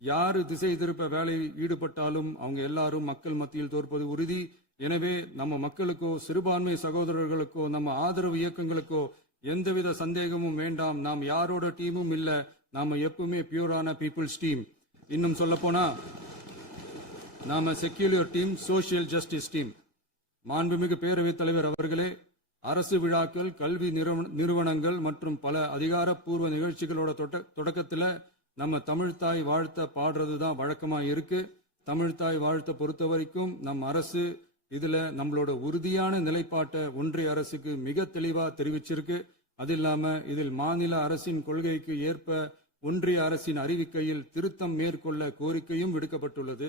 யாரு திசை திருப்ப வேலையில் ஈடுபட்டாலும் அவங்க எல்லாரும் மக்கள் மத்தியில் தோற்பது உறுதி. எனவே நம்ம மக்களுக்கோ சிறுபான்மை சகோதரர்களுக்கோ நம்ம ஆதரவு இயக்கங்களுக்கோ எந்தவித சந்தேகமும் வேண்டாம். நாம் யாரோட டீமும் இல்ல. நாம எப்பவுமே பியூரான பீப்புள்ஸ் டீம். இன்னும் சொல்ல போனா நாம secular team, social justice team. மாண்புமிகு பேரவைத் தலைவர் அவர்களே, அரசு விழாக்கள், கல்வி நிறுவனங்கள் மற்றும் பல அதிகாரப்பூர்வ நிகழ்ச்சிகளோட தொடக்கத்துல நம்ம தமிழ்தாய் வாழ்த்த பாடுறதுதான் வழக்கமா இருக்கு. தமிழ்தாய் வாழ்த்த பொறுத்த வரைக்கும் நம் அரசு இதுல நம்மளோட உறுதியான நிலைப்பாட்டை ஒன்றிய அரசுக்கு மிக தெளிவா தெரிவிச்சிருக்கு. அது இல்லாம இதில் மாநில அரசின் கொள்கைக்கு ஏற்ப ஒன்றிய அரசின் அறிவிக்கையில் திருத்தம் மேற்கொள்ள கோரிக்கையும் விடுக்கப்பட்டுள்ளது.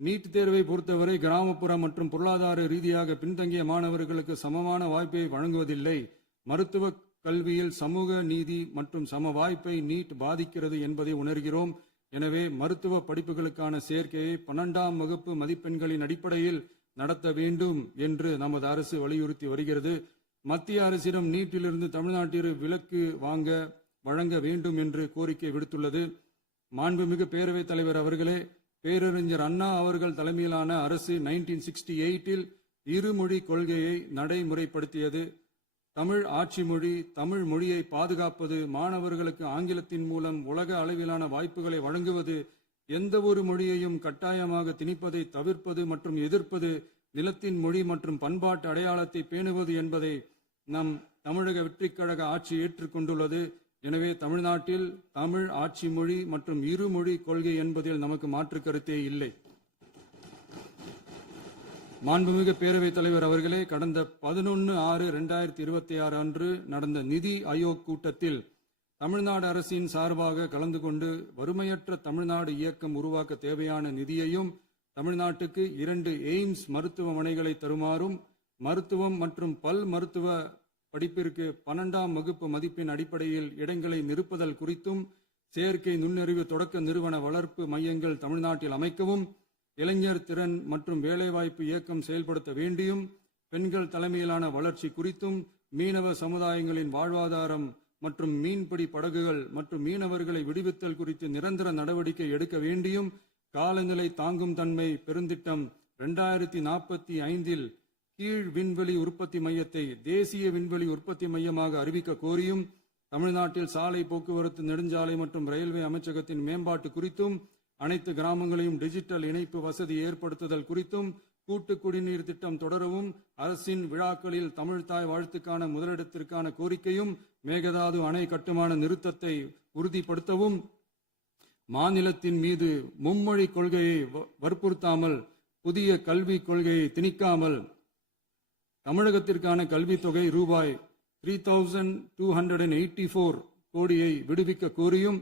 நீட் தேர்வை பொறுத்தவரை கிராமப்புற மற்றும் பொருளாதார ரீதியாக பின்தங்கிய மாணவர்களுக்கு சமமான வாய்ப்பை வழங்குவதில்லை. மருத்துவ கல்வியில் சமூக நீதி மற்றும் சம வாய்ப்பை நீட் பாதிக்கிறது என்பதை உணர்கிறோம். எனவே மருத்துவ படிப்புகளுக்கான சேர்க்கையை 12ஆம் வகுப்பு மதிப்பெண்களின் அடிப்படையில் நடத்த வேண்டும் என்று நமது அரசு வலியுறுத்தி வருகிறது. மத்திய அரசிடம் நீட்டிலிருந்து தமிழ்நாட்டிற்கு விலக்கு வழங்க வேண்டும் என்று கோரிக்கை விடுத்துள்ளது. மாண்புமிகு பேரவைத் தலைவர் அவர்களே, பேரறிஞர் அண்ணா அவர்கள் தலைமையிலான அரசு 1968 இருமொழி கொள்கையை நடைமுறைப்படுத்தியது. தமிழ் ஆட்சி மொழி, தமிழ் மொழியை பாதுகாப்பது, மாணவர்களுக்கு ஆங்கிலத்தின் மூலம் உலக அளவிலான வாய்ப்புகளை வழங்குவது, எந்த ஒரு மொழியையும் கட்டாயமாக திணிப்பதை தவிர்ப்பது மற்றும் எதிர்ப்பது, நிலத்தின் மொழி மற்றும் பண்பாட்டு அடையாளத்தை பேணுவது என்பதை நம் தமிழக வெற்றிக் கழக ஆட்சி ஏற்றுக்கொண்டுள்ளது. எனவே தமிழ்நாட்டில் தமிழ் ஆட்சி மொழி மற்றும் இருமொழி கொள்கை என்பதில் நமக்கு மாற்று கருத்தே இல்லை. மாண்புமிகு பேரவைத் தலைவர் அவர்களே, கடந்த 11/6/2026 அன்று நடந்த நிதி ஆயோக் கூட்டத்தில் தமிழ்நாடு அரசின் சார்பாக கலந்து கொண்டு வறுமையற்ற தமிழ்நாடு இயக்கம் உருவாக்க தேவையான நிதியையும், தமிழ்நாட்டுக்கு 2 எய்ம்ஸ் மருத்துவமனைகளை தருமாறும், மருத்துவம் மற்றும் பல் மருத்துவ படிப்பிற்கு 12ஆம் வகுப்பு மதிப்பெண் அடிப்படையில் இடங்களை நிரப்புதல் குறித்தும், செயற்கை நுண்ணறிவு தொடக்க நிறுவன வளர்ப்பு மையங்கள் தமிழ்நாட்டில் அமைக்கவும், இளைஞர் திறன் மற்றும் வேலைவாய்ப்பு இயக்கம் செயல்படுத்த வேண்டியும், பெண்கள் தலைமையிலான வளர்ச்சி குறித்தும், மீனவ சமுதாயங்களின் வாழ்வாதாரம் மற்றும் மீன்பிடி படகுகள் மற்றும் மீனவர்களை விடுவித்தல் குறித்து நிரந்தர நடவடிக்கை எடுக்க வேண்டியும், காலநிலை தாங்கும் தன்மை பெருந்திட்டம் 2045 கீழ் விண்வெளி உற்பத்தி மையத்தை தேசிய விண்வெளி உற்பத்தி மையமாக அறிவிக்க கோரியும், தமிழ்நாட்டில் சாலை போக்குவரத்து, நெடுஞ்சாலை மற்றும் ரயில்வே அமைச்சகத்தின் மேம்பாட்டு குறித்தும், அனைத்து கிராமங்களையும் டிஜிட்டல் இணைப்பு வசதி ஏற்படுத்துதல் குறித்தும், கூட்டு குடிநீர் திட்டம் தொடரவும், அரசின் விழாக்களில் தமிழ்தாய் வாழ்த்துக்கான முதலிடத்திற்கான கோரிக்கையும், மேகதாது அணை கட்டுமான நிறுத்தத்தை உறுதிப்படுத்தவும், மாநிலத்தின் மீது மும்மொழி கொள்கையை வற்புறுத்தாமல், புதிய கல்விக் கொள்கையை திணிக்காமல், தமிழகத்திற்கான கல்வித் தொகை ரூபாய் 3284 கோடியை விடுவிக்க கோரியும்,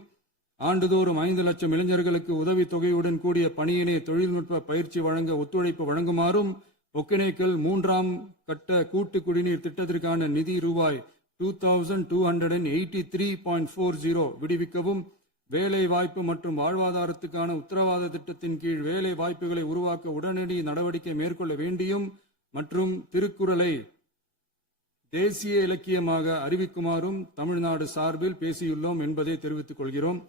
ஆண்டுதோறும் 5 லட்சம் இளைஞர்களுக்கு உதவித் தொகையுடன் கூடிய பணியினை தொழில்நுட்ப பயிற்சி வழங்க ஒத்துழைப்பு வழங்குமாறும், ஒகேனக்கல் 3ஆம் கட்ட கூட்டு குடிநீர் திட்டத்திற்கான நிதி ரூபாய் 2283.40 விடுவிக்கவும், வேலை வாய்ப்பு மற்றும் வாழ்வாதாரத்துக்கான உத்தரவாத திட்டத்தின் கீழ் வேலை வாய்ப்புகளை உருவாக்க உடனடி நடவடிக்கை மேற்கொள்ள வேண்டியும் மற்றும் திருக்குறளை தேசிய இலக்கியமாக அறிவிக்குமாறும் தமிழ்நாடு சார்பில் பேசியுள்ளோம் என்பதை தெரிவித்துக் கொள்கிறோம்.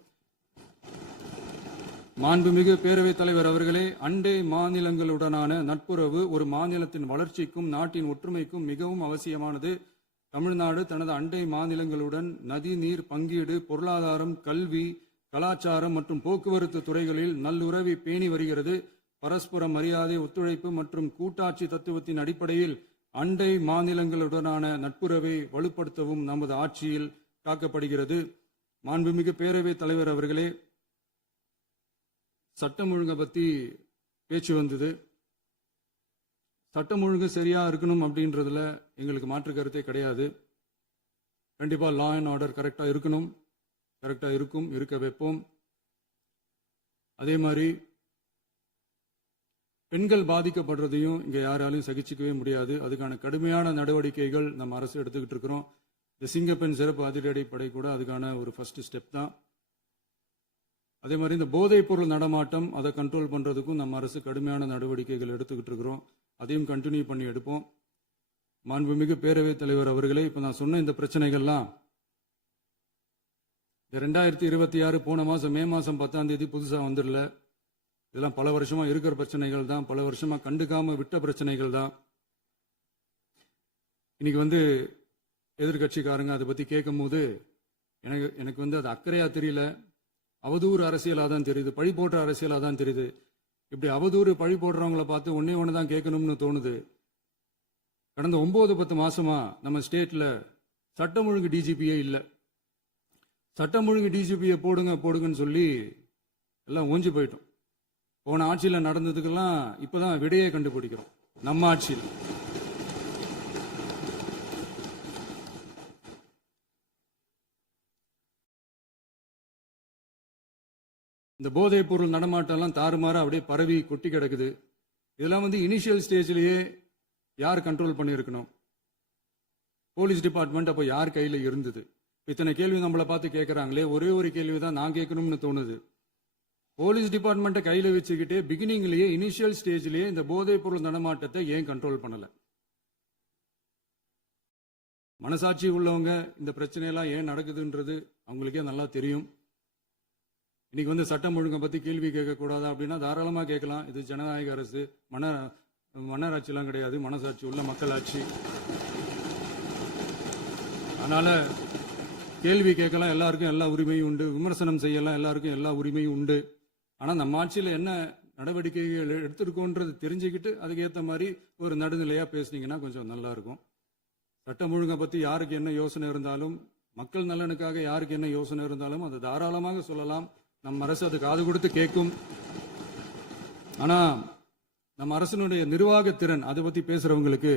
மாண்புமிகு பேரவைத் தலைவர் அவர்களே, அண்டை மாநிலங்களுடனான நட்புறவு ஒரு மாநிலத்தின் வளர்ச்சிக்கும் நாட்டின் ஒற்றுமைக்கும் மிகவும் அவசியமானது. தமிழ்நாடு தனது அண்டை மாநிலங்களுடன் நதி நீர் பங்கீடு, பொருளாதாரம், கல்வி, கலாச்சாரம் மற்றும் போக்குவரத்து துறைகளில் நல்லுறவை பேணி வருகிறது. பரஸ்பர மரியாதை, ஒத்துழைப்பு மற்றும் கூட்டாட்சி தத்துவத்தின் அடிப்படையில் அண்டை மாநிலங்களுடனான நட்புறவை வலுப்படுத்தவும் நமது ஆட்சியில் காக்கப்படுகிறது. மாண்புமிகு பேரவைத் தலைவர் அவர்களே, சட்டம் ஒழுங்கை பத்தி பேச்சு வந்தது. சட்டம் ஒழுங்கு சரியா இருக்கணும் அப்படின்றதுல எங்களுக்கு மாற்று கருத்தே கிடையாது. கண்டிப்பா லா அண்ட் ஆர்டர் கரெக்டா இருக்கணும், கரெக்டா இருக்கும், இருக்க வைப்போம். அதே மாதிரி பெண்கள் பாதிக்கப்படுறதையும் இங்க யாராலையும் சகிச்சுக்கவே முடியாது. அதுக்கான கடுமையான நடவடிக்கைகள் நம்ம அரசு எடுத்துக்கிட்டு இருக்கிறோம். இந்த சிங்கப்பெண் சிறப்பு அதிரடிப்படை கூட அதுக்கான ஒரு ஃபர்ஸ்ட் ஸ்டெப் தான். அதே மாதிரி இந்த போதைப் பொருள் நடமாட்டம், அதை கண்ட்ரோல் பண்றதுக்கும் நம்ம அரசு கடுமையான நடவடிக்கைகள் எடுத்துக்கிட்டு இருக்கிறோம். அதையும் கண்டினியூ பண்ணி எடுப்போம். மாண்புமிகு பேரவைத் தலைவர் அவர்களே, இப்ப நான் சொன்ன இந்த பிரச்சனைகள்லாம் 2026 போன மாசம் மே மாசம் 10ஆம் தேதி புதுசா வந்துடல. இதெல்லாம் பல வருஷமா இருக்கிற பிரச்சனைகள் தான், பல வருஷமா கண்டுக்காம விட்ட பிரச்சனைகள் தான். இன்னைக்கு எதிர்கட்சிக்காரங்க அதை பத்தி கேட்கும் போது எனக்கு அது அக்கறையா தெரியல, அவதூறு அரசியலா தான் தெரியுது, பழி போடுற அரசியலா தான் தெரியுது. இப்படி அவதூறு பழி போடுறவங்களை பார்த்து ஒன்னே ஒன்று தான் கேட்கணும்னு தோணுது. கடந்த 9-10 மாசமா நம்ம ஸ்டேட்ல சட்டம் ஒழுங்கு டிஜிபியே இல்லை. சட்டம் ஒழுங்கு டிஜிபியை போடுங்கன்னு சொல்லி எல்லாம் ஓஞ்சி போயிட்டோம். போன ஆட்சியில நடந்ததுக்கெல்லாம் இப்பதான் விடையே கண்டுபிடிக்கிறோம் நம்ம ஆட்சியில். இந்த போதைப் பொருள் நடமாட்டம் எல்லாம் தாறுமாற அப்படியே பரவி கொட்டி கிடக்குது. இதெல்லாம் இனிஷியல் ஸ்டேஜ்லயே யார் கண்ட்ரோல் பண்ணியிருக்கணும்? போலீஸ் டிபார்ட்மெண்ட் அப்போ யார் கையில இருந்தது? இத்தனை கேள்வி நம்மளை பார்த்து கேட்கறாங்களே, ஒரே ஒரு கேள்வி தான் நான் கேட்கணும்னு தோணுது. போலீஸ் டிபார்ட்மெண்ட்டை கையில வச்சுக்கிட்டே பிகினிங்லயே இனிஷியல் ஸ்டேஜ்லயே இந்த போதைப் பொருள் நடமாட்டத்தை ஏன் கண்ட்ரோல் பண்ணல? மனசாட்சி உள்ளவங்க இந்த பிரச்சனையெல்லாம் ஏன் நடக்குதுன்றது அவங்களுக்கே நல்லா தெரியும். இன்னைக்கு சட்டம் ஒழுங்கை பத்தி கேள்வி கேட்கக்கூடாதா அப்படின்னா தாராளமா கேட்கலாம். இது ஜனநாயக அரசு, மன்னராட்சியெல்லாம் கிடையாது, மனசாட்சி உள்ள மக்களாட்சி. அதனால கேள்வி கேட்கலாம், எல்லாருக்கும் எல்லா உரிமையும் உண்டு. விமர்சனம் செய்யலாம், எல்லாருக்கும் எல்லா உரிமையும் உண்டு. ஆனா நம்ம ஆட்சியில என்ன நடவடிக்கைகள் எடுத்திருக்கோன்றது தெரிஞ்சுக்கிட்டு அதுக்கு ஏற்ற மாதிரி ஒரு நடுநிலையா பேசுனீங்கன்னா கொஞ்சம் நல்லா இருக்கும். சட்டம் ஒழுங்கை பத்தி யாருக்கு என்ன யோசனை இருந்தாலும், மக்கள் நலனுக்காக யாருக்கு என்ன யோசனை இருந்தாலும் அதை தாராளமாக சொல்லலாம். நம்ம அரசு அது காது கொடுத்து கேட்கும். ஆனா நம்ம அரசினுடைய நிர்வாகத்திறன் அதை பத்தி பேசுறவங்களுக்கு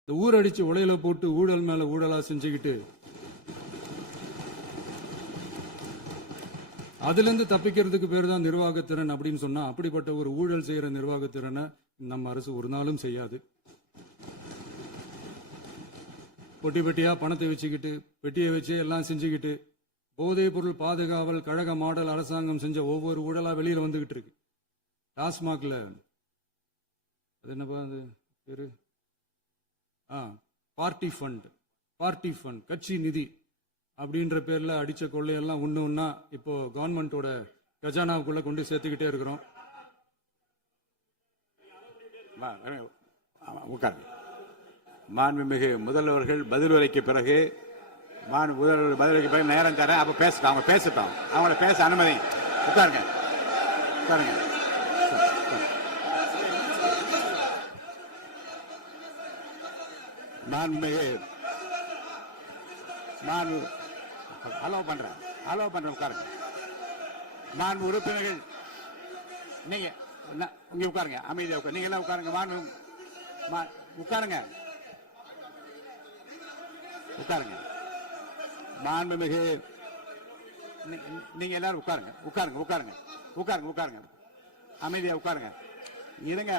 இந்த ஊரடிச்சு உலையில போட்டு ஊழல் மேல ஊழலா செஞ்சுக்கிட்டு அதுல இருந்து தப்பிக்கிறதுக்கு பேர் தான் நிர்வாகத்திறன் அப்படின்னு சொன்னா, அப்படிப்பட்ட ஒரு ஊழல் செய்யற நிர்வாகத்திறனை நம்ம அரசு ஒரு நாளும் செய்யாது. பொட்டி பெட்டியா பணத்தை வச்சுக்கிட்டு, பெட்டியை வச்சு எல்லாம் செஞ்சுக்கிட்டு, போதைப் பொருள் பாதுகாவல் கழக மாடல் அரசாங்கம் செஞ்ச ஒவ்வொரு ஊழலா வெளியில வந்துகிட்டு இருக்கு. டாஸ்மாக்ல அது என்னப்பா அது பேரு, பார்ட்டி ஃபண்ட், கட்சி நிதி அப்படின்ற பேர்ல அடிச்ச கொள்ளையெல்லாம் ஒண்ணு ஒண்ணா இப்போ கவர்மெண்டோட கஜானாவுக்குள்ள கொண்டு சேர்த்துக்கிட்டே இருக்கிறோம். உட்காருங்க. மாண்புமிகு முதல்வர்கள் பதில் உரைக்கு பிறகு முதல்வர் பதில் உரைக்கு பிறகு நேரம் தரேன். அப்ப பேசட்டும், அவங்க பேசட்டும். அவங்கள பேச அனுமதி. உட்காருங்க, உட்காருங்க. மாண்புமிகு அலோவ் பண்றேன். உட்காருங்க. மாண்பு உறுப்பினர்கள் நீங்க இங்க உட்காருங்க, அமைதியா உட்காரு. நீங்க எல்லாம் உட்காருங்க. உட்காருங்க. மாண்புமிகு நீங்க எல்லாரும் உட்காருங்க. அமைதியா உட்காருங்க. இருங்க,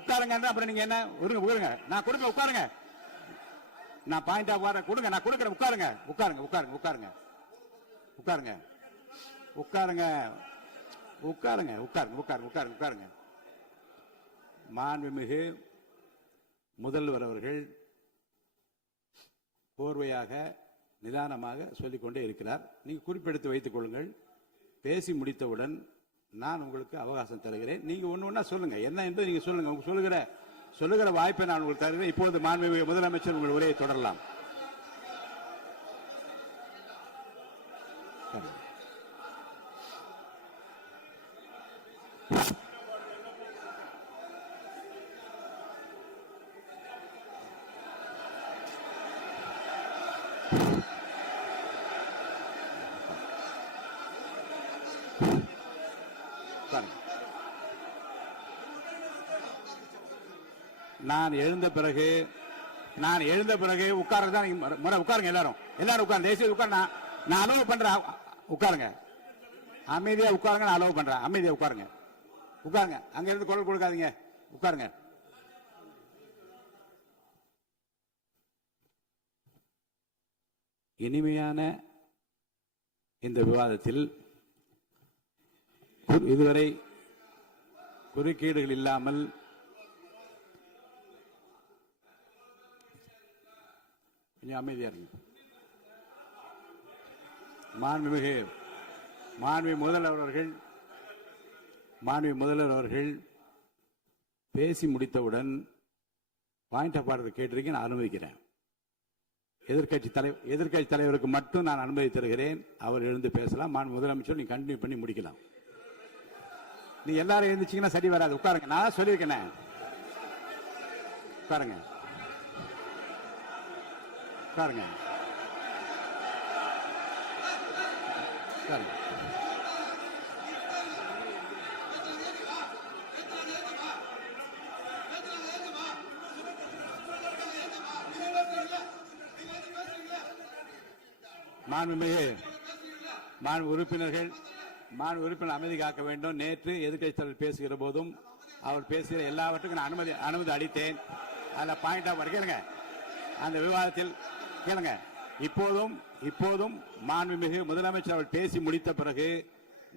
உட்காருங்க. அப்புறம் நீங்க என்ன உட்காருங்க. நான் கொடுக்க உட்காருங்க. நான் பாயிண்ட் ஆஃப் வர கொடுங்க. நான் கொடுக்கிறேன். உட்காருங்க. மாண்புமிகு முதல்வர் அவர்கள் கோர்வையாக நிதானமாக சொல்லிக்கொண்டே இருக்கிறார். நீங்க குறிப்பெடுத்து வைத்துக் கொள்ளுங்கள். பேசி முடித்தவுடன் நான் உங்களுக்கு அவகாசம் தருகிறேன். நீங்க ஒண்ணு சொல்லுங்க, என்ன என்று நீங்க சொல்லுங்க. உங்க சொல்லுகிற வாய்ப்பை நான் உங்களுக்கு தருகிறேன். இப்பொழுது மாண்புமிகு முதலமைச்சர் உங்கள் உரையை தொடரலாம். நான் எழுந்த பிறகு உட்காருங்க. எல்லாரும் உட்காருங்க. தேசிய உட்கார். நான் அலோவ் பண்றேன். உட்காருங்க. அமைதியா உட்காருங்க. நான் அலோவ் பண்றேன். அமைதியா உட்காருங்க. அங்க இருந்து குரல் கொடுக்காதீங்க. உட்காருங்க. இனிமையான இந்த விவாதத்தில் இதுவரை குறுக்கீடுகள் இல்லாமல் அமைதியா இருங்க. மாண்புமிகு முதல்வர் அவர்கள் பேசி முடித்தவுடன் பாயிண்ட் ஆஃப் ஆர்டர் கேட்டிருக்கேன். நான் அனுமதிக்கிறேன். எதிர்க்கட்சி தலைவருக்கு மட்டும் நான் அனுமதி தருகிறேன். அவர் எழுந்து பேசலாம். முதலமைச்சர் நீங்க கண்டினியூ பண்ணி முடிக்கலாம். நீ எல்லாரும் எழுந்துச்சீங்கன்னா சரி வராது. உட்காருங்க. நான் சொல்லியிருக்கேன். உட்காருங்க. உறுப்பினர் அமைதி காக்க வேண்டும். நேற்று எதிர்க்கட்சி தலைவர் பேசுகிற போதும் அவர் பேசுகிற எல்லாவற்றுக்கும் நான் அனுமதி அளித்தேன். அதுல பாயிண்ட் ஆஃப் கேளுங்க. அந்த விவாதத்தில் கேளுங்க. இப்போதும் மாண்புமிகு முதலமைச்சர் அவர்கள் பேசி முடித்த பிறகு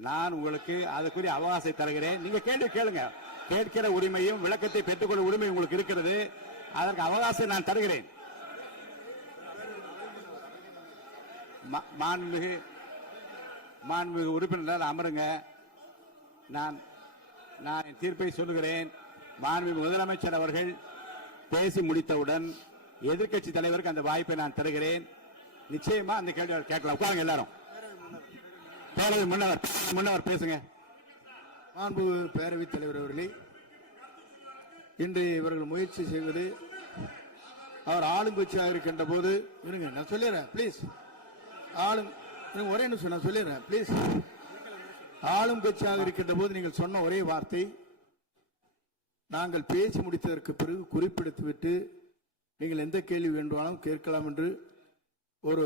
நான் உங்களுக்கு அதுக்குரிய அவகாசம் தருகிறேன். நீங்க கேள்வி கேளுங்க. கேட்கிற உரிமையும் விளக்கத்தை பெற்றுக்கொள்ள உரிமை உங்களுக்கு இருக்கிறது. அதற்கு அவகாசம் நான் தருகிறேன். மாண்புமிகு உறுப்பினர் அமருங்க. நான் என் தீர்ப்பை சொல்லுகிறேன். மாண்புமிகு முதலமைச்சர் அவர்கள் பேசி முடித்தவுடன் எதிர்க்கட்சி தலைவருக்கு அந்த வாய்ப்பை நான் தருகிறேன். நிச்சயமா அந்த கேள்வி கேட்கலாம். உட்காருங்க. எல்லாரும் பேரவை முன்னவர் பேசுங்க. மாண்பு பேரவைத் தலைவர் அவர்களே, இன்று இவர்கள் முயற்சி செய்வது அவர் ஆளுங்கட்சியாக இருக்கின்ற போது இருங்க, நான் சொல்லிடுறேன் பிளீஸ். ஒரே நிமிஷம் நான் சொல்லிடுறேன் பிளீஸ். ஆளும் கட்சியாக இருக்கின்ற போது நீங்கள் சொன்ன ஒரே வார்த்தை, நாங்கள் பேசி முடித்ததற்கு பிறகு குறிப்பிடுத்துவிட்டு நீங்கள் எந்த கேள்வி வேண்டுமானாலும் கேட்கலாம் என்று ஒரு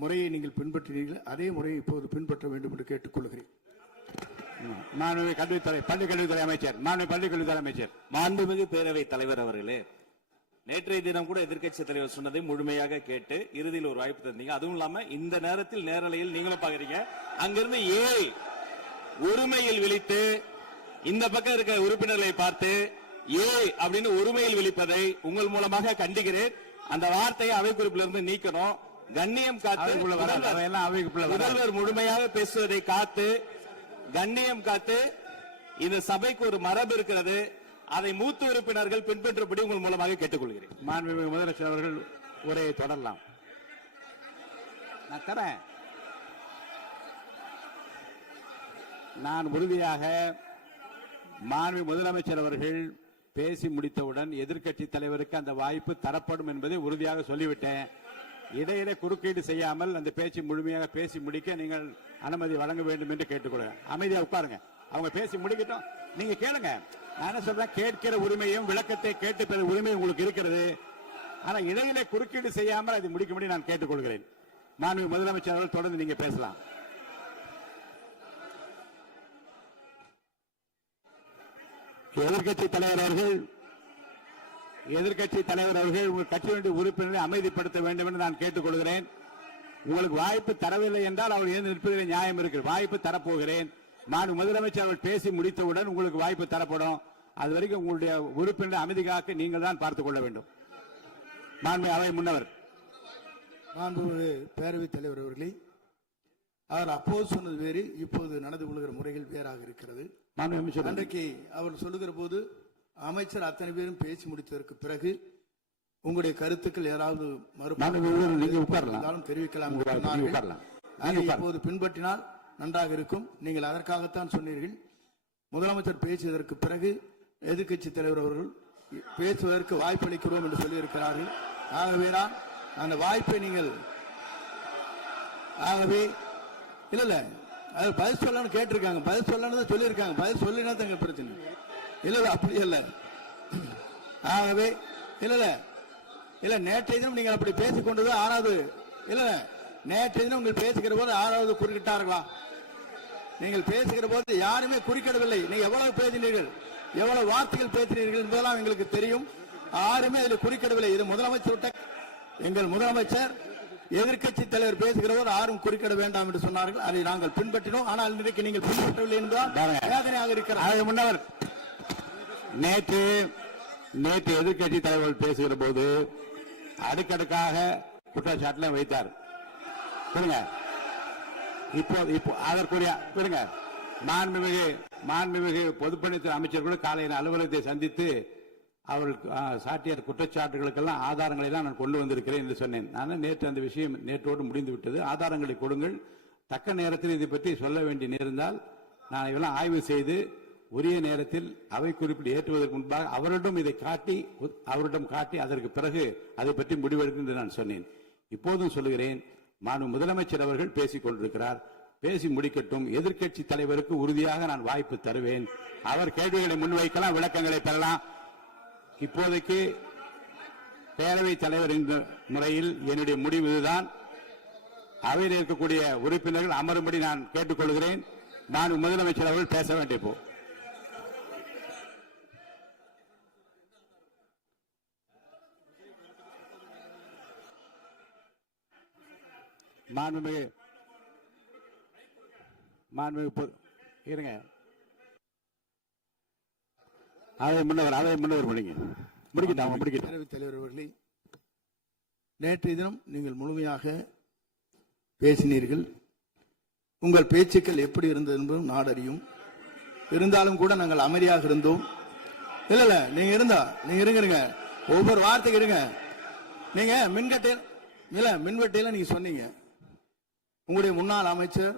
முறையை நீங்கள் பின்பற்றினீர்கள். அதே முறையை இப்போது பின்பற்ற வேண்டும் என்று கேட்டுக்கொள்கிறேன். பள்ளிக்கல்வித்துறை அமைச்சர் மாண்புமிகு பேரவைத் தலைவர் அவர்களே, நேற்றைய தினம் கூட எதிர்க்கட்சி தலைவர் சொன்னதை முழுமையாக கேட்டு இறுதியில் ஒரு வாய்ப்பு தந்தீங்க. அதுவும் இல்லாம இந்த நேரத்தில் நேரலையில் நீங்களும் பாக்குறீங்க. அங்கிருந்து ஒருமையில் விழித்து இந்த பக்கம் இருக்க உறுப்பினர்களை பார்த்து அப்படின்னு ஒருமையில் விழிப்பதை உங்கள் மூலமாக கண்டிக்கிறேன். அந்த வார்த்தையை அவை குறிப்பிலிருந்து நீக்கணும். கண்ணியம் காத்து முதல்வர் முழுமையாக பேசுவதை காத்து கண்ணியம் காத்து இந்த சபைக்கு ஒரு மரபு இருக்கிறது. அதை மூத்த உறுப்பினர்கள் பின்பற்றபடி உங்கள் மூலமாக கேட்டுக்கொள்கிறேன். மாண்புமிகு முதலமைச்சர் அவர்கள் உரையை தொடரலாம். நான் தரேன். நான் உறுதியாக மாண்புமிகு முதலமைச்சர் அவர்கள் பேசி முடித்தவுடன் எதிர்க்கட்சி தலைவருக்கு அந்த வாய்ப்பு தரப்படும் என்பதை உறுதியாக சொல்லிவிட்டேன். இடையிலே குறுக்கீடு செய்யாமல் அந்த பேச்சு முழுமையாக பேசி முடிக்க நீங்கள் அனுமதி வழங்க வேண்டும் என்று கேட்டுக்கொள்கிறேன். அமைதியா உட்காருங்க. அவங்க பேசி முடிக்கட்டும், நீங்க கேளுங்க. நான் என்ன சொல்றேன், கேட்கிற உரிமையும் விளக்கத்தை கேட்டு பெற உரிமை உங்களுக்கு இருக்கிறது. ஆனா இடையிலே குறுக்கீடு செய்யாமல் அதை முடிக்கும்படி நான் கேட்டுக்கொள்கிறேன். மாண்புமிகு முதலமைச்சர் அவர்கள் தொடர்ந்து நீங்க பேசலாம். எதிர்க்கட்சி தலைவர் அவர்கள் உங்கள் கட்சியினுடைய உறுப்பினரை அமைதிப்படுத்த வேண்டும் என்று நான் கேட்டுக்கொள்கிறேன். உங்களுக்கு வாய்ப்பு தரவில்லை என்றால் அவர் எழுந்து நிற்பதில் நியாயம் இருக்கு. வாய்ப்பு தரப்போகிறேன். நான் முதலமைச்சர் அவர்கள் பேசி முடித்தவுடன் உங்களுக்கு வாய்ப்பு தரப்படும். அது வரைக்கும் உங்களுடைய உறுப்பினரை அமைதி காக்க நீங்கள் தான் பார்த்துக் கொள்ள வேண்டும். மாண்புமிகு அவை முன்னவர். மாண்புமிகு பேரவைத் தலைவர் அவர்களே, அவர் அப்போது சொன்னது வேறு, இப்போது நடந்து கொள்கிற முறைகள் வேறாக இருக்கிறது. அன்றைக்கு அவர் சொல்லுகிற போது அமைச்சர் அத்தனை பேரும் பேசி முடித்ததற்கு பிறகு உங்களுடைய கருத்துக்கள் யாராவது தெரிவிக்கலாம். இப்போது பின்பற்றினால் நன்றாக இருக்கும். நீங்கள் அதற்காகத்தான் சொன்னீர்கள். முதலமைச்சர் பேசியதற்கு பிறகு எதிர்க்கட்சி தலைவர் அவர்கள் பேசுவதற்கு வாய்ப்பளிக்கிறோம் என்று சொல்லியிருக்கிறார்கள். ஆகவேதான் அந்த வாய்ப்பை நீங்கள் இல்ல அது பதில் சொல்லணும்னு கேட்டிருக்காங்க. பதில் சொல்லணும் சொல்லியிருக்காங்க. பதில் சொல்லினா தங்க பிரச்சனை இல்ல. அப்படி இல்ல. ஆகவே இல்ல நேற்றைய தினம் நீங்கள் அப்படி பேசிக் கொண்டது ஆறாவது இல்ல. நேற்றைய தினம் நீங்கள் பேசுகிற போது ஆறாவது குறுக்கிட்டார்களா? நீங்கள் பேசுகிற போது யாருமே குறுக்கிடவில்லை. நீங்க எவ்வளவு பேசினீர்கள், எவ்வளவு வார்த்தைகள் பேசினீர்கள் என்பதெல்லாம் எங்களுக்கு தெரியும். யாருமே அதில் குறுக்கிடவில்லை. இது முதலமைச்சர், எங்கள் முதலமைச்சர் எதிர்க்கட்சி தலைவர் பேசுகிற போது யாரும் குறுக்கிட வேண்டாம் என்று சொன்னார்கள். அதை நாங்கள் பின்பற்றினோம். ஆனால் இன்றைக்கு நீங்கள் பின்பற்றவில்லை என்பதால் வேதனையாக இருக்கிறார். முன்னவர் நேற்று எதிர்க்கட்சி தலைவர் பேசுகிற போது அடுக்கடுக்காக குற்றச்சாட்டுல வைத்தார். இப்போ அதற்குரிய மாண்புமிகு பொதுப்பணித்துறை அமைச்சர் கூட காலையில் அலுவலகத்தை சந்தித்து அவர்கள் சாட்டிய குற்றச்சாட்டுகளுக்கெல்லாம் ஆதாரங்களை தான் நான் கொண்டு வந்திருக்கிறேன் என்று சொன்னேன். நான் நேற்று அந்த விஷயம் நேற்றோடு முடிந்து விட்டது. ஆதாரங்களை கொடுங்கள். தக்க நேரத்தில் இதை பற்றி சொல்ல வேண்டிய நேர்ந்தால் நான் இதெல்லாம் ஆய்வு செய்து உரிய நேரத்தில் அவை குறிப்பிட்டு ஏற்றுவதற்கு முன்பாக அவரிடம் காட்டி அதற்கு பிறகு அதை பற்றி முடிவெடுக்கும் என்று நான் சொன்னேன். இப்போதும் சொல்லுகிறேன், மாண்புமிகு முதலமைச்சர் அவர்கள் பேசிக் கொண்டிருக்கிறார். பேசி முடிக்கட்டும். எதிர்க்கட்சி தலைவருக்கு உறுதியாக நான் வாய்ப்பு தருவேன். அவர் கேள்விகளை முன்வைக்கலாம், விளக்கங்களை பெறலாம். இப்போதைக்கு பேரவைத் தலைவர் என்ற முறையில் என்னுடைய முடிவு இதுதான். அவையில் இருக்கக்கூடிய உறுப்பினர்கள் அமரும்படி நான் கேட்டுக்கொள்கிறேன். நான் முதலமைச்சர் அவர்கள் பேச வேண்டிய போ இருங்க. அதை முன்னவர் பேரவைத் தலைவர் அவர்களே, நேற்றைய தினம் நீங்கள் முழுமையாக பேசினீர்கள். உங்கள் பேச்சுக்கள் எப்படி இருந்தது என்பதும் நாடறியும். இருந்தாலும் கூட நாங்கள் அமைதியாக இருந்தோம். இல்ல நீங்க இருங்க. ஒவ்வொரு வார்த்தைக்கு இருங்க. நீங்க மின்வெட்டையில நீங்க சொன்னீங்க. உங்களுடைய முன்னாள் அமைச்சர்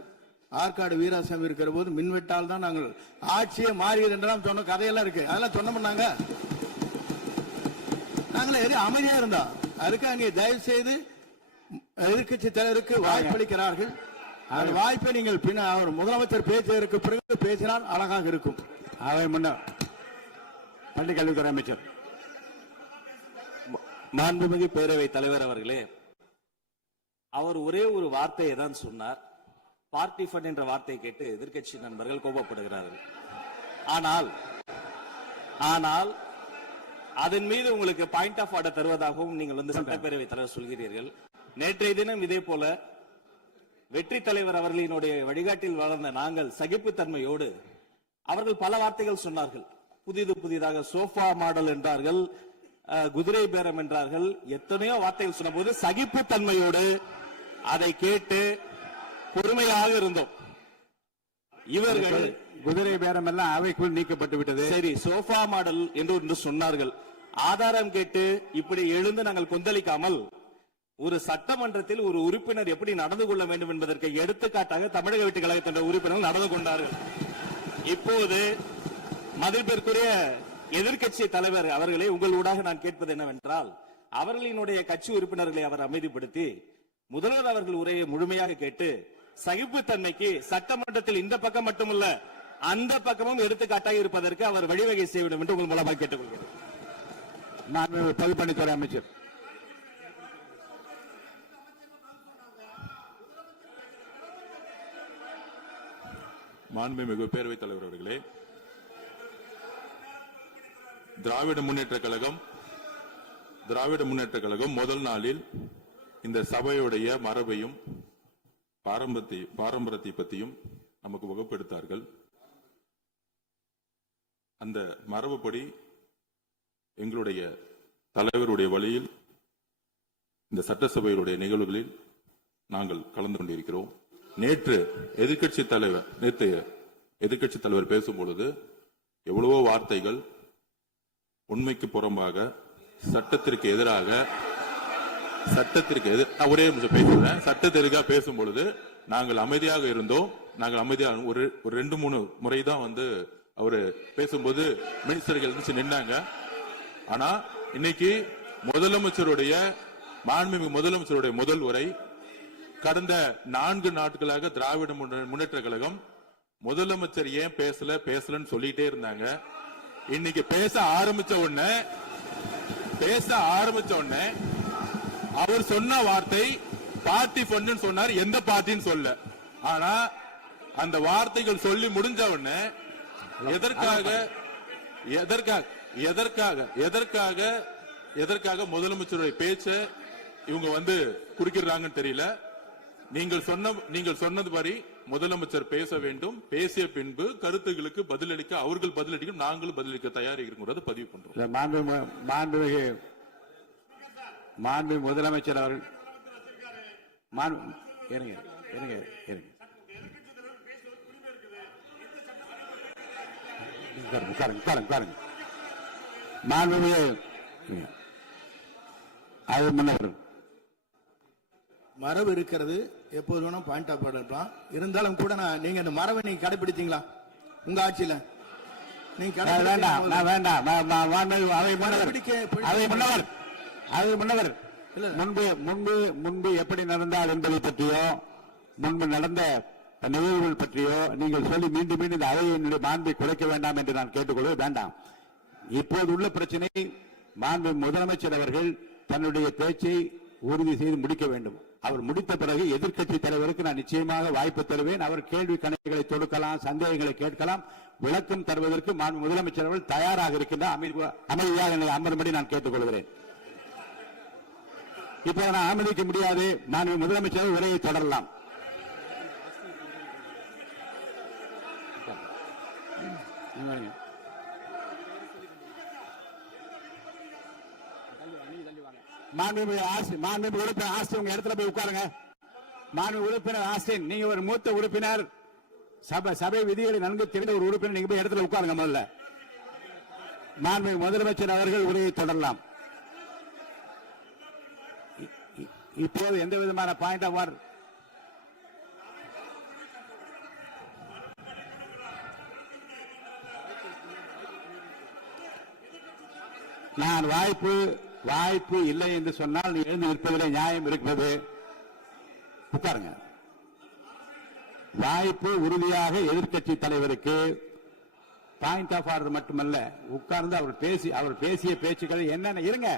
ஆற்காடு வீராசாமி இருக்கிற போது மின்வெட்டால் தான் நாங்கள் ஆட்சியே மாறியது என்றெல்லாம் சொன்ன கதையெல்லாம் இருக்கு. அதெல்லாம் சொன்னோம்னாங்க. நாங்களே அமைதியா இருந்தோம். அதுக்காக நீங்க தயவு செய்து எதிர்க்கட்சி தலைவருக்கு வாய்ப்பளிக்கிறார்கள். அந்த வாய்ப்பை நீங்கள் அவர் முதலமைச்சர் பேசுவதற்கு பிறகு பேசினால் அழகாக இருக்கும். அவை முன்னர் பள்ளி கல்வித்துறை அமைச்சர். மாண்புமிகு பேரவைத் தலைவர் அவர்களே, அவர் ஒரே ஒரு வார்த்தையை தான் சொன்னார். பார்ட்டி ஃபண்ட் என்ற வார்த்தையை கேட்டு எதிர்க்கட்சி நண்பர்கள் கோபப்படுகிறார்கள். ஆனால் அதன் மீது உங்களுக்கு பாயிண்ட் ஆஃப் ஆர்டர் தருவதாகவும் நீங்கள் சட்டப்பேரவை தலைவர் சொல்கிறீர்கள். நேற்றைய தினம் இதே போல வெற்றி தலைவர் அவர்களினுடைய வழிகாட்டில் வளர்ந்த நாங்கள் சகிப்புத்தன்மையோடு அவர்கள் பல வார்த்தைகள் சொன்னார்கள். புதிதாக சோஃபா மாடல் என்றார்கள், குதிரை பேரம் என்றார்கள், எத்தனையோ வார்த்தைகள் சொன்ன போது சகிப்புத்தன்மையோடு அதை கேட்டு பொறுமையாக இருந்தோம். இவர்கள் குதிரை பேரம் எல்லாம் அவைக்குள் நீக்கப்பட்டு விட்டது. சரி, சோஃபா மாடல் என்று ஒன்று சொன்னார்கள். ஆதாரம் கேட்டு இப்படி எழுந்து நாங்கள் கொந்தளிக்காமல் ஒரு சட்டமன்றத்தில் ஒரு உறுப்பினர் எப்படி நடந்து கொள்ள வேண்டும் என்பதற்கு எடுத்துக்காட்டாக தமிழக வெற்றி கழகத்தின் உறுப்பினர்கள் நடந்து கொண்டார்கள். இப்போது மதிப்பிற்குரிய எதிர்க்கட்சி தலைவர் அவர்களை உங்கள் ஊடாக நான் கேட்பது என்னவென்றால், அவர்களினுடைய கட்சி உறுப்பினர்களை அவர் அமைதிப்படுத்தி முதல்வர் அவர்கள் உரையை முழுமையாக கேட்டு சகிப்புத்தன்மைக்கு சட்டமன்றத்தில் இந்த பக்கம் மட்டுமல்ல அந்த பக்கமும் எடுத்துக்காட்டாக இருப்பதற்கு அவர் வழிவகை செய்ய வேண்டும் என்று உங்கள் மூலமாக கேட்டுக்கொள்கிறேன். மாண்புமிகு பொதுப்பணித்துறை அமைச்சர். மாண்புமிகு பேரவைத் தலைவர் அவர்களே, திராவிட முன்னேற்ற கழகம் முதல் நாளில் இந்த சபையுடைய மரபையும் பாரம்பரியத்தை பற்றியும் நமக்கு வகுப்பெடுத்தார்கள். அந்த மரபுப்படி எங்களுடைய தலைவருடைய வழியில் இந்த சட்டசபையுடைய நிகழ்வுகளில் நாங்கள் கலந்து கொண்டிருக்கிறோம். நேற்று எதிர்க்கட்சி தலைவர் பேசும் பொழுது எவ்வளவோ வார்த்தைகள் உண்மைக்கு புறம்பாக சட்டத்திற்கு எதிராக ஒரே நிமிஷம் பேசுறேன். சட்டத்திற்காக பேசும் பொழுது நாங்கள் அமைதியாக இருந்தோம். ஒரு 2-3 முறை தான் அவரு பேசும்போது மினிஸ்டர்கள் இருந்துச்சு நின்னாங்க. ஆனா இன்னைக்கு மாண்புமிகு முதலமைச்சருடைய முதல் உரை கடந்த 4 நாட்களாக திராவிட முன்னேற்ற கழகம் முதலமைச்சர் ஏன் பேசலன்னு சொல்லிட்டே இருந்தாங்க. இன்னைக்கு பேச ஆரம்பிச்ச உடனே அவர் சொன்ன வார்த்தை பார்ட்டி ஃபண்ட் சொன்னார். எந்த பார்ட்டின்னு சொல்ல. ஆனா அந்த வார்த்தைகள் சொல்லி முடிஞ்ச உடனே எதற்காக முதலமைச்சருடைய பேச்ச இவங்க குறுக்கிறாங்கன்னு தெரியல. நீங்கள் சொன்னதுபடி முதலமைச்சர் பேச வேண்டும். பேசிய பின்பு கருத்துகளுக்கு பதிலளிக்க அவர்கள் பதிலளிக்க நாங்களும் பதிலளிக்க தயாராக இருக்கிறது பதிவு பண்றோம். மாண்பு முதலமைச்சர் அவர்கள் மரபு இருக்கிறது. எப்போது வேணா பாயிண்ட் ஆஃப் ஆர்டர் இருந்தாலும் கூட நீங்க இந்த மரபை நீங்க கடைபிடித்தீங்களா உங்க ஆட்சியில? நீங்க முன்பு எப்படி நடந்தால் என்பதை பற்றியோ முன்பு நடந்த நிகழ்வுகள் பற்றியோ நீங்கள் சொல்லி மீண்டும் மீண்டும் இந்த அவையினுடைய மாண்பை குறைக்க வேண்டாம் என்று நான் கேட்டுக்கொள்ள வேண்டாம். இப்போது உள்ள பிரச்சனை மாண்பு முதலமைச்சர் அவர்கள் தன்னுடைய பேச்சை உறுதி செய்து முடிக்க வேண்டும். அவர் முடித்த பிறகு எதிர்க்கட்சி தலைவருக்கு நான் நிச்சயமாக வாய்ப்பு தருவேன். அவர் கேள்வி கணக்குகளை தொடுக்கலாம், சந்தேகங்களை கேட்கலாம். விளக்கம் தருவதற்கு மாண்பு முதலமைச்சர் அவர்கள் தயாராக இருக்கின்றார். அமைதியாக என்னை அமரும்படி நான் கேட்டுக்கொள்கிறேன். இப்ப நான் அனுமதிக்க முடியாது. மாண்பு முதலமைச்சர் உரையை தொடரலாம். மாண்புமிகு உறுப்பினர் ஆஸ்டின் உங்க இடத்துல போய் உட்காருங்க. மாண்புமிகு உறுப்பினர் ஆஸ்டின், நீங்க ஒரு மூத்த உறுப்பினர், சபை விதிகளை நன்கு தெரிந்த ஒரு உறுப்பினர், நீங்க போய் இடத்துல உட்காருங்க. முதல்ல மாண்புமிகு முதலமைச்சர் அவர்கள் உரையை தொடரலாம். இப்போது எந்த விதமான பாயிண்ட் ஆஃப் ஆர்டர் நான் வாய்ப்பு இல்லை என்று சொன்னால் நீ எழுந்து நிற்பதிலே நியாயம் இருக்கிறது. உட்காருங்க. வாய்ப்பு உறுதியாக எதிர்க்கட்சி தலைவருக்கு பாயிண்ட் ஆஃப் ஆர்டர் மட்டுமல்ல, உட்கார்ந்து அவர் பேசிய பேச்சுக்கள் என்னென்ன இருங்க,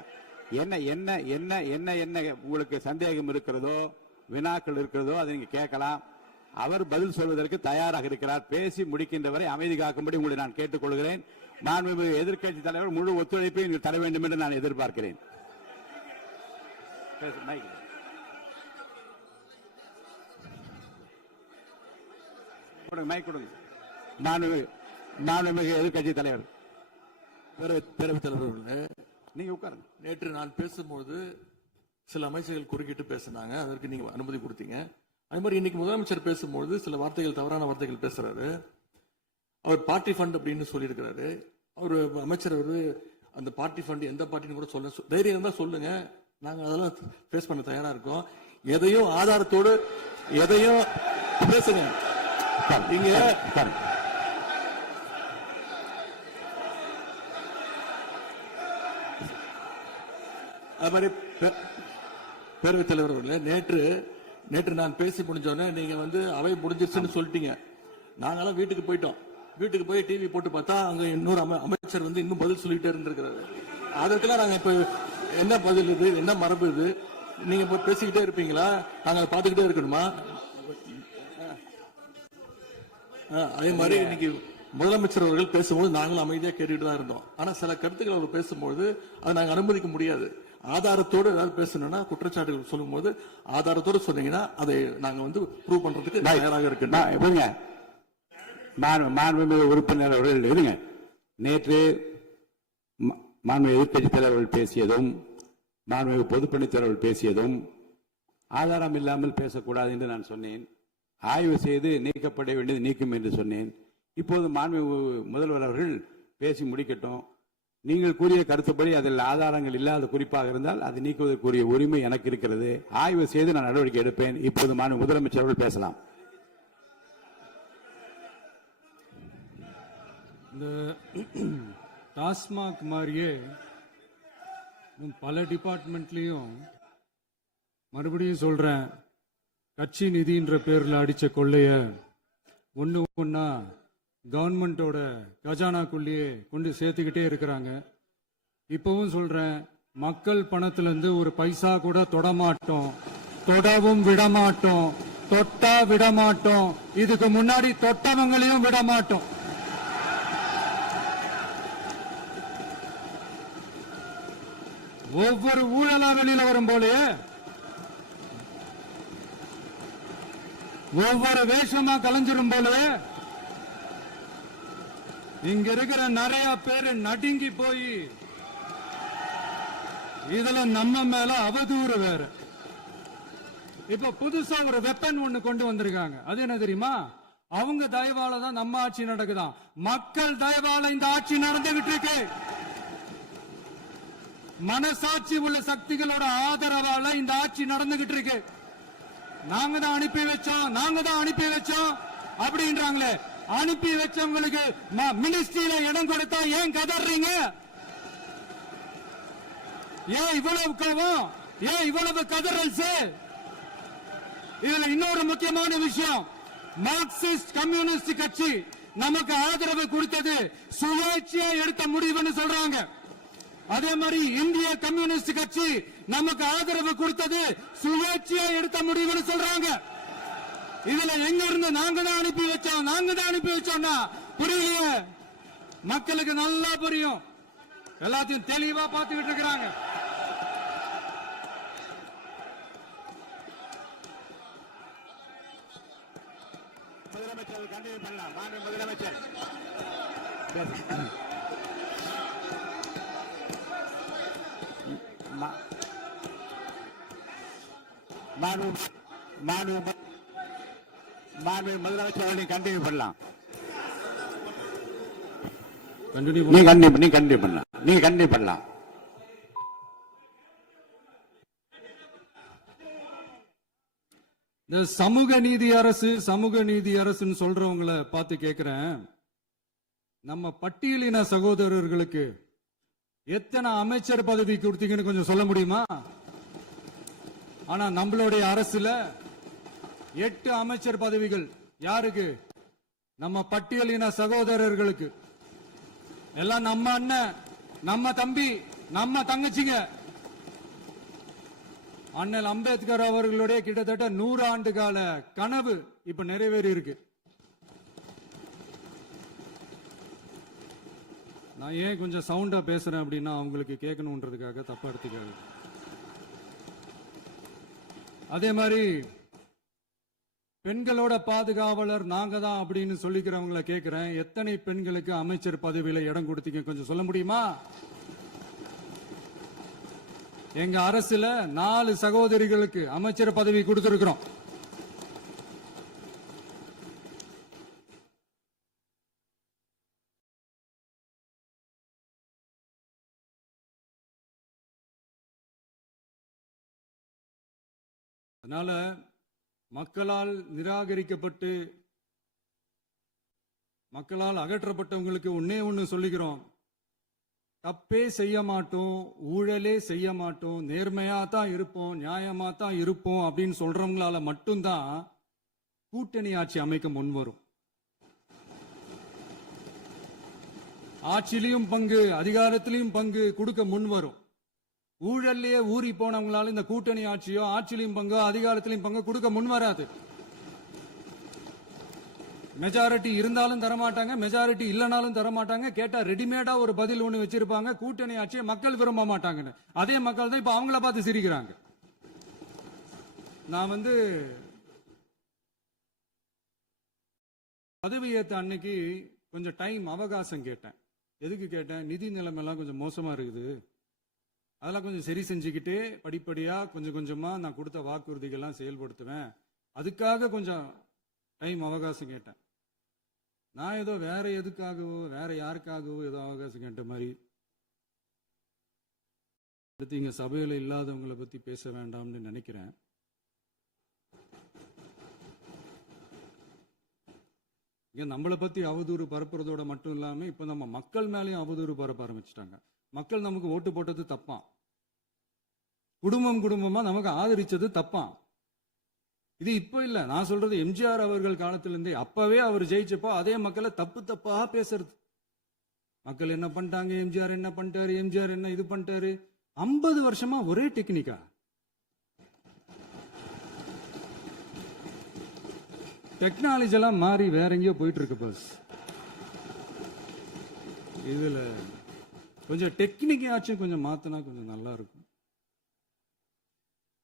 என்ன என்ன என்ன என்ன என்ன உங்களுக்கு சந்தேகம் இருக்கிறதோ, வினாக்கள் இருக்கிறதோ அதை நீங்க கேட்கலாம். அவர் பதில் சொல்வதற்கு தயாராக இருக்கிறார். பேசி முடிக்கின்ற வரை அமைதி காக்கும்படி உங்களை நான் கேட்டுக்கொள்கிறேன். மாண்புமிகு எதிர்க்கட்சி தலைவர் முழு ஒத்துழைப்பை நீங்கள் தர வேண்டும் என்று நான் எதிர்பார்க்கிறேன். மாண்புமிகு எதிர்க்கட்சி தலைவர், பேரவைத் தலைவர், நீங்க உட்காருங்க. நேற்று நான் பேசும்போது சில அமைச்சர்கள் குறுக்கிட்டு பேசினாங்க. அதற்கு நீங்க அனுமதி கொடுத்தீங்க. அது மாதிரி இன்னைக்கு முதலமைச்சர் பேசும்பொழுது சில வார்த்தைகள், தவறான வார்த்தைகள் பேசுறாரு. அவர் பார்ட்டி ஃபண்ட் அப்படின்னு சொல்லியிருக்கிறாரு. அவர் அமைச்சர் அந்த பார்ட்டி ஃபண்ட் எந்த பார்ட்டின்னு கூட சொல்ல தைரியம் இருந்தா சொல்லுங்க, நாங்க அதெல்லாம் ஃபேஸ் பண்ண தயாரா இருக்கோம். எதையும் ஆதாரத்தோடு எதையும் பேசுங்க. இங்க அது மாதிரி பேரவைத் தலைவர் அவர்களே, நேற்று நான் பேசி முடிஞ்சோடனே நீங்க அவை முடிஞ்சிருச்சுன்னு சொல்லிட்டீங்க. நாங்கெல்லாம் வீட்டுக்கு போயிட்டோம். வீட்டுக்கு போய் டிவி போட்டு பார்த்தா அங்க இன்னொரு அமைச்சர் இன்னும் பதில் சொல்லிட்டே இருந்திருக்கிறாரு. அதற்கெல்லாம் நாங்க இப்ப என்ன பதில் இது, என்ன மரபு இது? நீங்க இப்ப பேசிக்கிட்டே இருப்பீங்களா? நாங்க பாத்துக்கிட்டே இருக்கணுமா? அதே மாதிரி இன்னைக்கு முதலமைச்சர் அவர்கள் பேசும்போது நாங்களும் அமைதியா கேட்டுட்டு தான் இருந்தோம். ஆனா சில கருத்துக்கள் அவர் பேசும்போது அதை நாங்க அனுமதிக்க முடியாது. ஆதாரத்தோடு ஏதாவது பேசணும்னா, குற்றச்சாட்டுகள் சொல்லும் போது ஆதாரத்தோடு சொன்னீங்கன்னா அதை நாங்க ப்ரூவ் பண்றதுக்கு தயாராக இருக்கு. மாண்புமிகு உறுப்பினர் அவர்கள் இருங்க. நேற்று மாண்புமிகு எதிர்க்கட்சி தலைவர்கள் பேசியதும், மாண்புமிகு பொதுப்பணித்துறையர்கள் பேசியதும் ஆதாரம் இல்லாமல் பேசக்கூடாது என்று நான் சொன்னேன். ஆய்வு செய்து நீக்கப்பட வேண்டியது நீக்கும் என்று சொன்னேன். இப்போது மாண்புமிகு முதல்வர் அவர்கள் பேசி முடிக்கட்டும். நீங்கள் கூறிய கருத்துப்படி அதில் ஆதாரங்கள் இல்லாத குறிப்பாக இருந்தால் அது நீக்குவதற்குரிய உரிமை எனக்கு இருக்கிறது. ஆய்வு செய்து நான் நடவடிக்கை எடுப்பேன். இப்போது மாண்புமிகு முதலமைச்சர் அவர்கள் பேசலாம். இந்த டாஸ்மாக் மாதிரியே பல டிபார்ட்மெண்ட்லயும், மறுபடியும் சொல்றேன், கட்சி நிதின்ற பேர்ல அடிச்ச கொள்ளைய ஒன்னா கவர்மெண்டோட கஜானாக்குள்ளேயே கொண்டு சேர்த்துக்கிட்டே இருக்கிறாங்க. இப்பவும் சொல்றேன், மக்கள் பணத்துல இருந்து ஒரு பைசா கூட தொடமாட்டோம், தொடவும் விடமாட்டோம், தொட்டா விடமாட்டோம். இதுக்கு முன்னாடி தொட்டவங்களையும் விடமாட்டோம். ஒவ்வொரு ஊழலா வெளியில வரும் போலே, ஒவ்வொரு வேஷமா கலைஞ்சிரும் போலே, இங்க இருக்கிற நிறைய பேரு நடுங்கி போய் இதுல நம்ம மேல அவதூறு வேற. இப்ப புதுசா ஒரு வெப்பன் ஒண்ணு கொண்டு வந்திருக்காங்க. அது என்ன தெரியுமா? அவங்க தயவால தான் நம்ம ஆட்சி நடக்குதான். மக்கள் தயவால இந்த ஆட்சி நடந்துகிட்டு இருக்கு. மனசாட்சி உள்ள சக்திகளோட ஆதரவால இந்த ஆட்சி நடந்துகிட்டு இருக்கு. நாங்க தான் அனுப்பி வச்சோம் அப்படின்றாங்களே. அனுப்பி வச்சவங்களுக்கு மினிஸ்ட்ரியில இடம் கொடுத்தா ஏன் கதறீங்க? ஏன் இவ்வளவு கோவம்? ஏன் இவ்வளவு கதறல்? இதுல இன்னொரு முக்கியமான விஷயம், மார்க்சிஸ்ட் கம்யூனிஸ்ட் கட்சி நமக்கு ஆதரவு கொடுத்தது சுயேட்சையா எடுத்த முடிவுன்னு சொல்றாங்க. அதே மாதிரி இந்திய கம்யூனிஸ்ட் கட்சி நமக்கு ஆதரவு கொடுத்தது சுயேட்சையா எடுத்த முடிவுன்னு சொல்றாங்க. இதுல எங்க இருந்து நாங்க தான் அனுப்பி வச்சோம்னா புரியலையே. மக்களுக்கு நல்லா புரியும். எல்லாத்தையும் தெளிவா பார்த்துக்கிட்டு இருக்கிறாங்க. முதலமைச்சர் கண்டினியூ பண்ணலாம். முதலமைச்சர் முதலமைச்சர் நீங்க கண்டினியூ பண்ணலாம். நீங்க கண்டினியூ பண்ணலாம். இந்த சமூக நீதி அரசுன்னு சொல்றவங்களை பார்த்து கேட்கிறேன், நம்ம பட்டியலின சகோதரர்களுக்கு எத்தனை அமைச்சர் பதவி கொடுத்தீங்கன்னு கொஞ்சம் சொல்ல முடியுமா? ஆனா நம்மளுடைய அரசுல 8 அமைச்சர் பதவிகள் யாருக்கு? நம்ம பட்டியலின சகோதரர்களுக்கு. எல்லாம் நம்ம அண்ணன், நம்ம தம்பி, நம்ம தங்கச்சிங்க. அண்ணல் அம்பேத்கர் அவர்களுடைய கிட்டத்தட்ட 100 ஆண்டு கால கனவு இப்ப நிறைவேறி இருக்கு. நான் ஏன் கொஞ்சம் சவுண்டா பேசுறேன் அப்படின்னா அவங்களுக்கு கேட்கணுன்றதுக்காக தப்பா எடுத்துக்காது. அதே மாதிரி பெண்களோட பாதுகாவலர் நாங்க தான் அப்படின்னு சொல்லிக்கிறவங்களை கேட்கிறேன், எத்தனை பெண்களுக்கு அமைச்சர் பதவியில இடம் கொடுத்தீங்க கொஞ்சம் சொல்ல முடியுமா? எங்க அரசுல 4 சகோதரிகளுக்கு அமைச்சர் பதவி கொடுத்திருக்கிறோம். அதனால மக்களால் நிராகரிக்கப்பட்டு மக்களால் அகற்றப்பட்டவங்களுக்கு ஒன்னே ஒண்ணு சொல்லிக்கிறோம், தப்பே செய்ய மாட்டோம், ஊழலே செய்ய மாட்டோம், நேர்மையா தான் இருப்போம், நியாயமா தான் இருப்போம் அப்படின்னு சொல்றவங்களால மட்டும்தான் கூட்டணி ஆட்சி அமைக்க முன்வரும். ஆட்சியிலையும் பங்கு, அதிகாரத்திலையும் பங்கு கொடுக்க முன்வரும். ஊழல்லையே ஊறி போனவங்களால இந்த கூட்டணி ஆட்சியோ ஆட்சியிலையும் பங்கோ அதிகாரத்திலையும் பங்கு கொடுக்க முன்வராது. மெஜாரிட்டி இருந்தாலும் தரமாட்டாங்க, மெஜாரிட்டி இல்லைனாலும் தரமாட்டாங்க. கேட்டா ரெடிமேடா ஒரு பதில் ஒண்ணு வச்சிருப்பாங்க, கூட்டணி ஆட்சியை மக்கள் விரும்ப மாட்டாங்கன்னு. அதே மக்கள் தான் இப்ப அவங்கள பார்த்து சிரிக்கிறாங்க. நான் பதவியேற்ற அன்னைக்கு கொஞ்சம் டைம் அவகாசம் கேட்டேன். எதுக்கு கேட்டேன்? நிதி நிலைமைலாம் கொஞ்சம் மோசமா இருக்குது, அதெல்லாம் கொஞ்சம் சரி செஞ்சுக்கிட்டே படிப்படியா கொஞ்சம் கொஞ்சமா நான் கொடுத்த வாக்குறுதிகள்லாம் செயல்படுத்துவேன், அதுக்காக கொஞ்சம் டைம் அவகாசம் கேட்டேன். நான் ஏதோ வேற எதுக்காகவோ வேற யாருக்காகவோ ஏதோ அவகாசம் கேட்ட மாதிரி. அடுத்து இங்க சபையில இல்லாதவங்களை பத்தி பேச வேண்டாம்னு நினைக்கிறேன். இங்க நம்மளை பத்தி அவதூறு பரப்புறதோட மட்டும் இல்லாம இப்ப நம்ம மக்கள் மேலேயும் அவதூறு பரப்ப ஆரம்பிச்சிட்டாங்க. மக்கள் நமக்கு ஓட்டு போட்டது தப்பான், குடும்பம் குடும்பமா நமக்கு ஆதரிச்சது தப்பான். இது இப்ப இல்ல, நான் சொல்றது எம்ஜிஆர் அவர்கள் காலத்திலிருந்தே. அப்பவே அவர் ஜெயிச்சப்போ அதே மக்களை தப்பு தப்பா பேசுறது. மக்கள் என்ன பண்ணிட்டாங்க, எம்ஜிஆர் என்ன பண்ணிட்டாரு, எம்ஜிஆர் என்ன இது பண்ணிட்டாரு. 50 வருஷமா ஒரே டெக்னிக்கா. டெக்னாலஜி எல்லாம் மாறி வேற எங்கேயோ போயிட்டு இருக்கு. பஸ் இதுல கொஞ்சம் டெக்னிக்காச்சும் கொஞ்சம் மாத்தினா கொஞ்சம் நல்லா இருக்கும்.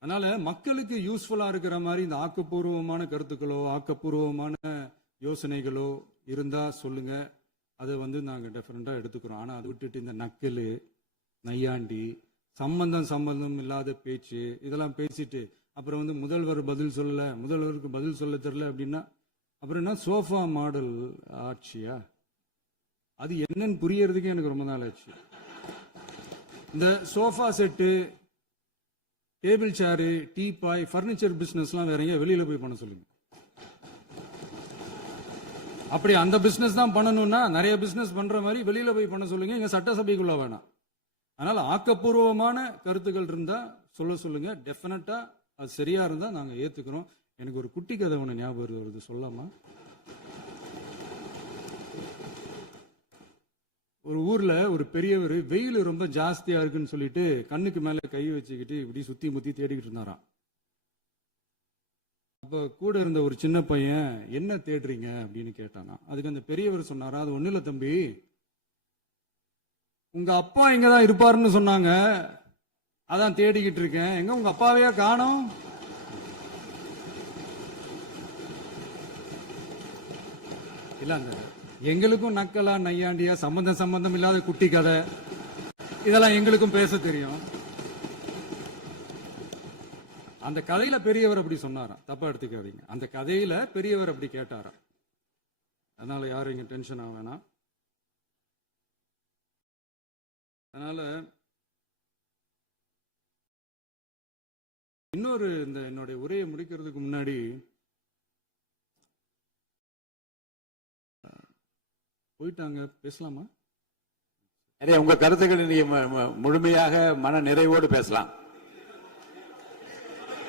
அதனால மக்களுக்கு யூஸ்ஃபுல்லா இருக்கிற மாதிரி இந்த ஆக்கப்பூர்வமான கருத்துக்களோ ஆக்கப்பூர்வமான யோசனைகளோ இருந்தா சொல்லுங்க, அதை நாங்க டிஃபரெண்டா எடுத்துக்கிறோம். ஆனா அதை விட்டுட்டு இந்த நக்கலு நையாண்டி சம்பந்தம் இல்லாத பேச்சு இதெல்லாம் பேசிட்டு அப்புறம் முதல்வர் பதில் சொல்லல, முதல்வருக்கு பதில் சொல்ல தெரியல அப்படின்னா அப்புறம் என்ன சோஃபா மாடல் ஆட்சியா? அது என்னன்னு புரியறதுக்கே எனக்கு ரொம்ப நாள் ஆச்சு. இந்த sofa set, table chair, teapoy, furniture பிசினஸ்லாம் வேற எங்க வெளியில போய் பண்ண சொல்லுங்க. அப்படி அந்த பிசினஸ் தான் பண்ணணும்னா நிறைய பிசினஸ் பண்ற மாதிரி வெளியில போய் பண்ண சொல்லுங்க, இங்க சட்டசபைக்குள்ள வேணாம். அதனால ஆக்கப்பூர்வமான கருத்துக்கள் இருந்தா சொல்லுங்க, டெஃபினட்டா அது சரியா இருந்தா நாங்க ஏத்துக்கிறோம். எனக்கு ஒரு குட்டி கதை ஒண்ணு ஞாபகம் வருது, சொல்லாமா? ஒரு ஊர்ல ஒரு பெரியவர் வெயில் ரொம்ப ஜாஸ்தியா இருக்குன்னு சொல்லிட்டு கண்ணுக்கு மேல கை வச்சுக்கிட்டு இப்படி சுத்தி முத்தி தேடிக்கிட்டு இருந்தாராம். அப்ப கூட இருந்த ஒரு சின்ன பையன் என்ன தேடுறீங்க அப்படின்னு கேட்டானா. அதுக்கு அந்த பெரியவர் சொன்னாரா, அது ஒண்ணு இல்ல தம்பி, உங்க அப்பா இங்கதான் இருப்பாருன்னு சொன்னாங்க, அதான் தேடிக்கிட்டு இருக்கேன், எங்க உங்க அப்பாவையா காணோம்? இல்ல அந்த எங்களுக்கும் நக்கலா நையாண்டியா சம்பந்தம் இல்லாத குட்டி கதை இதெல்லாம் எங்களுக்கும் பேச தெரியும். அந்த கதையில பெரியவர் அப்படி சொன்னாராம், தப்பா எடுத்துக்காதீங்க. அந்த கதையில பெரியவர் அப்படி கேட்டாராம். அதனால யாரும் இங்க டென்ஷன் ஆக வேணாம். அதனால இன்னொரு இந்த என்னுடைய உரையை முடிக்கிறதுக்கு முன்னாடி போயிட்டாங்க, பேசலாமா? உங்க கருத்துக்களை நீங்க முழுமையாக மன நிறைவோடு பேசலாம்.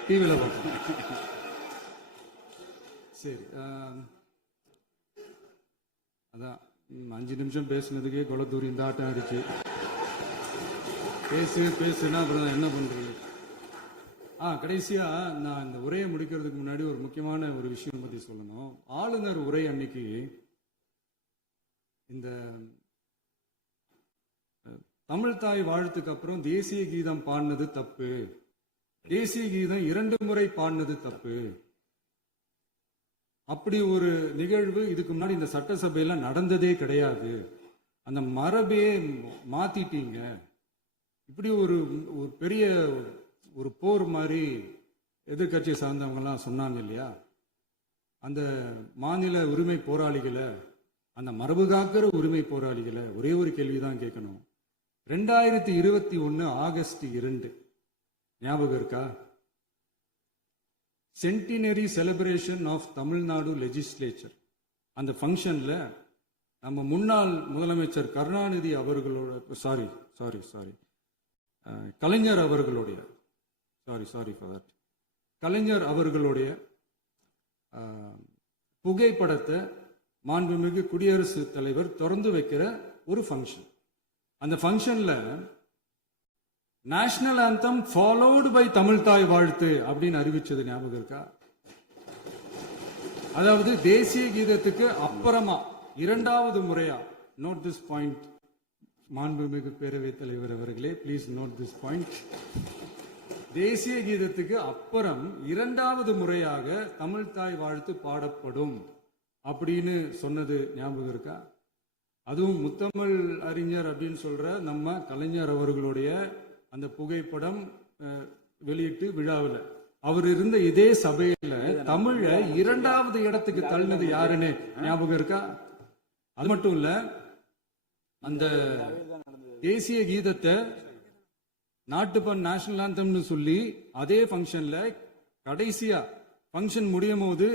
டிவியில சரி. அதான் 5 நிமிஷம் பேசுனதுக்கே கொளத்தூரி இந்த ஆட்டம் ஆயிடுச்சு. பேசுனா அப்புறம் என்ன பண்றது? கடைசியா நான் இந்த உரையை முடிக்கிறதுக்கு முன்னாடி ஒரு முக்கியமான ஒரு விஷயம் பத்தி சொல்லணும். ஆளுநர் உரை அன்னைக்கு இந்த தமிழ் தாய் வாழ்த்துக்கு அப்புறம் தேசிய கீதம் பாடினது தப்பு, தேசிய கீதம் 2 முறை பாடினது தப்பு, அப்படி ஒரு நிகழ்வு இதுக்கு முன்னாடி இந்த சட்டசபையில நடந்ததே கிடையாது, அந்த மரபையே மாத்திட்டீங்க, இப்படி ஒரு பெரிய ஒரு போர் மாதிரி எதிர்கட்சியை சார்ந்தவங்க எல்லாம் சொன்னாங்க இல்லையா? அந்த மாநில உரிமை போராளிகளை, அந்த மரபு காக்கிற உரிமை போராளிகளை ஒரே ஒரு கேள்விதான் கேட்கணும். 2021 ஆகஸ்ட் 2 ஞாபகம் இருக்கா? Centenary celebration of Tamil Nadu legislature. அந்த ஃபங்க்ஷன்ல நம்ம முன்னாள் முதலமைச்சர் கருணாநிதி அவர்களோட கலைஞர் அவர்களுடைய கலைஞர் அவர்களுடைய புகைப்படத்தை மாண்புமிகு குடியரசுத் தலைவர் திறந்து வைக்கிற ஒரு ஃபங்க்ஷன். அந்த ஃபங்க்ஷன்ல national anthem followed by Tamil Thai Vazhthu அப்படின்னு அறிவிச்சது ஞாபகம் இருக்கா? அதாவது தேசிய கீதத்துக்கு அப்புறமா இரண்டாவது முறையா, நோட் திஸ் பாயிண்ட் மாண்புமிகு பேரவைத் தலைவர் அவர்களே, ப்ளீஸ் நோட் திஸ் பாயிண்ட். தேசிய கீதத்துக்கு அப்புறம் இரண்டாவது முறையாக தமிழ் தாய் வாழ்த்து பாடப்படும் அப்படின்னு சொன்னது ஞாபகம் இருக்கா? அதுவும் முத்தமிழ் அறிஞர் அப்படின்னு சொல்ற நம்ம கலைஞர் அவர்களுடைய அந்த புகைப்படம் வெளியிட்டு விழாவில் அவர் இருந்த இதே சபையில தமிழ இரண்டாவது இடத்துக்கு தள்ளினது யாருன்னு ஞாபகம் இருக்கா? அது மட்டும் இல்ல, அந்த தேசிய கீதத்தை நாட்டுப்பண் நேஷனல் ஆந்தம்னு சொல்லி அதே ஃபங்க்ஷன்ல கடைசியா ஃபங்க்ஷன் முடியும் போது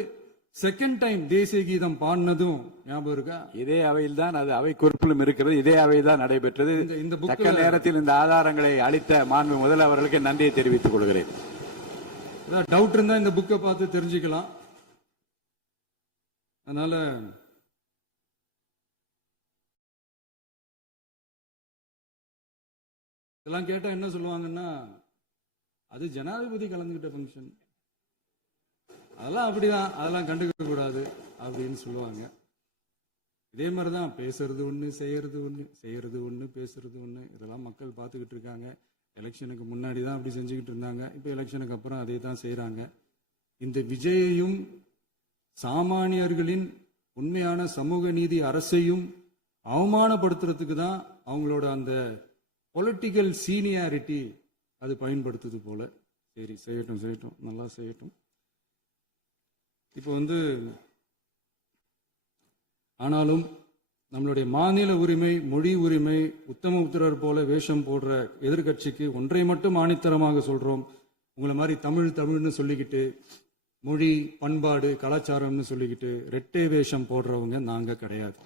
செகண்ட் டைம் தேசிய கீதம் பாடினதும் ஞாபகம் இருக்கா? இதே அவையில் தான் அது அவை குறிப்பிலும் இருக்கிறது. இதே அவையில் தான் நடைபெற்றது. இந்த தக்க நேரத்தில் இந்த ஆதாரங்களை அளித்த மாண்பு முதல்வர்களுக்கு நன்றியை தெரிவித்துக் கொள்கிறேன். டவுட் இருந்தா இந்த புக்கை பார்த்து தெரிஞ்சுக்கலாம். அதனால இதெல்லாம் கேட்டா என்ன சொல்லுவாங்கன்னா, அது ஜனாதிபதி கலந்துகிட்ட ஃபங்க்ஷன், அதெல்லாம் அப்படிதான், அதெல்லாம் கண்டுக்க கூடாது அப்படின்னு சொல்லுவாங்க. இதே மாதிரிதான் பேசுறது ஒண்ணு, செய்யறது ஒண்ணு, பேசுறது ஒண்ணு. இதெல்லாம் மக்கள் பார்த்துக்கிட்டு இருக்காங்க. எலெக்ஷனுக்கு முன்னாடி தான் அப்படி செஞ்சுக்கிட்டு இருந்தாங்க. இப்போ எலெக்ஷனுக்கு அப்புறம் அதே தான் செய்யறாங்க. இந்த விஜயையும் சாமானியர்களின் உண்மையான சமூக நீதி அரசையும் அவமானப்படுத்துறதுக்கு தான் அவங்களோட அந்த பொலிட்டிக்கல் சீனியாரிட்டி அது பயன்படுத்துது போல. சரி, செய்யட்டும், நல்லா செய்யட்டும். இப்போ ஆனாலும் நம்மளுடைய மாநில உரிமை, மொழி உரிமை, உத்தமபுத்திரர் போல வேஷம் போடுற எதிர்கட்சிக்கு ஒன்றை மட்டும் ஆணித்தரமாக சொல்றோம். உங்களை மாதிரி தமிழ்னு சொல்லிக்கிட்டு, மொழி, பண்பாடு, கலாச்சாரம்னு சொல்லிக்கிட்டு ரெட்டை வேஷம் போடுறவங்க நாங்க கிடையாது.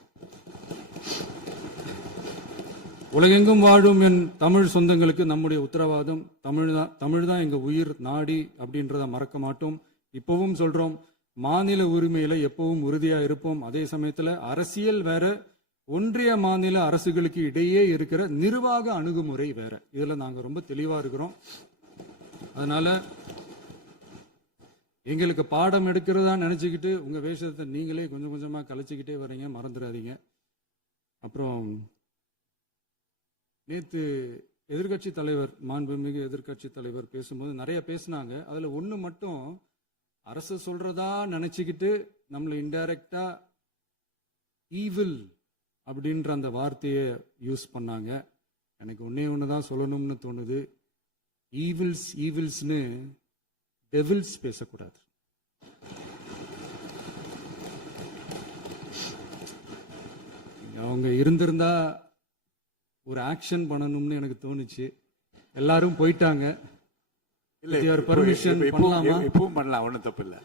உலகெங்கும் வாழும் என் தமிழ் சொந்தங்களுக்கு நம்முடைய உத்தரவாதம் தமிழ் தான் எங்க உயிர் நாடி அப்படின்றத மறக்க மாட்டோம். இப்பவும் சொல்றோம், மாநில உரிமையில எப்பவும் உறுதியா இருப்போம். அதே சமயத்துல அரசியல் வேற, ஒன்றிய மாநில அரசுகளுக்கு இடையே இருக்கிற நிர்வாக அணுகுமுறை வேற. இதுல நாங்க ரொம்ப தெளிவா இருக்கிறோம். அதனால எங்களுக்கு பாடம் எடுக்கிறதா நினைச்சுக்கிட்டு உங்க வேஷத்தை நீங்களே கொஞ்சம் கொஞ்சமா கலைச்சிக்கிட்டே வர்றீங்க, மறந்துடாதீங்க. அப்புறம் நேத்து எதிர்கட்சி தலைவர், மாண்புமிகு எதிர்கட்சி தலைவர் பேசும்போது நிறைய பேசினாங்க. அதுல ஒண்ணு மட்டும் அரசு சொல்றதா நினைச்சுக்கிட்டு நம்மளை இன்டைரக்டா ஈவில் அப்படின்ற அந்த வார்த்தையை யூஸ் பண்ணாங்க. எனக்கு ஒண்ணுதான் சொல்லணும்னு தோணுது. ஈவில்ஸ்னு டெவில்ஸ் பேசக்கூடாது. அவங்க இருந்திருந்தா ஒரு ஆக்ஷன் பண்ணணும்னு எனக்கு தோணுச்சு. எல்லாரும் போயிட்டாங்க. பர்மிஷன் பண்ணலாமா? இப்பவும் பண்ணலாம், ஒன்றும் தப்பு இல்லை.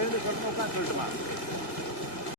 எழுந்து சொல்லட்டுமா?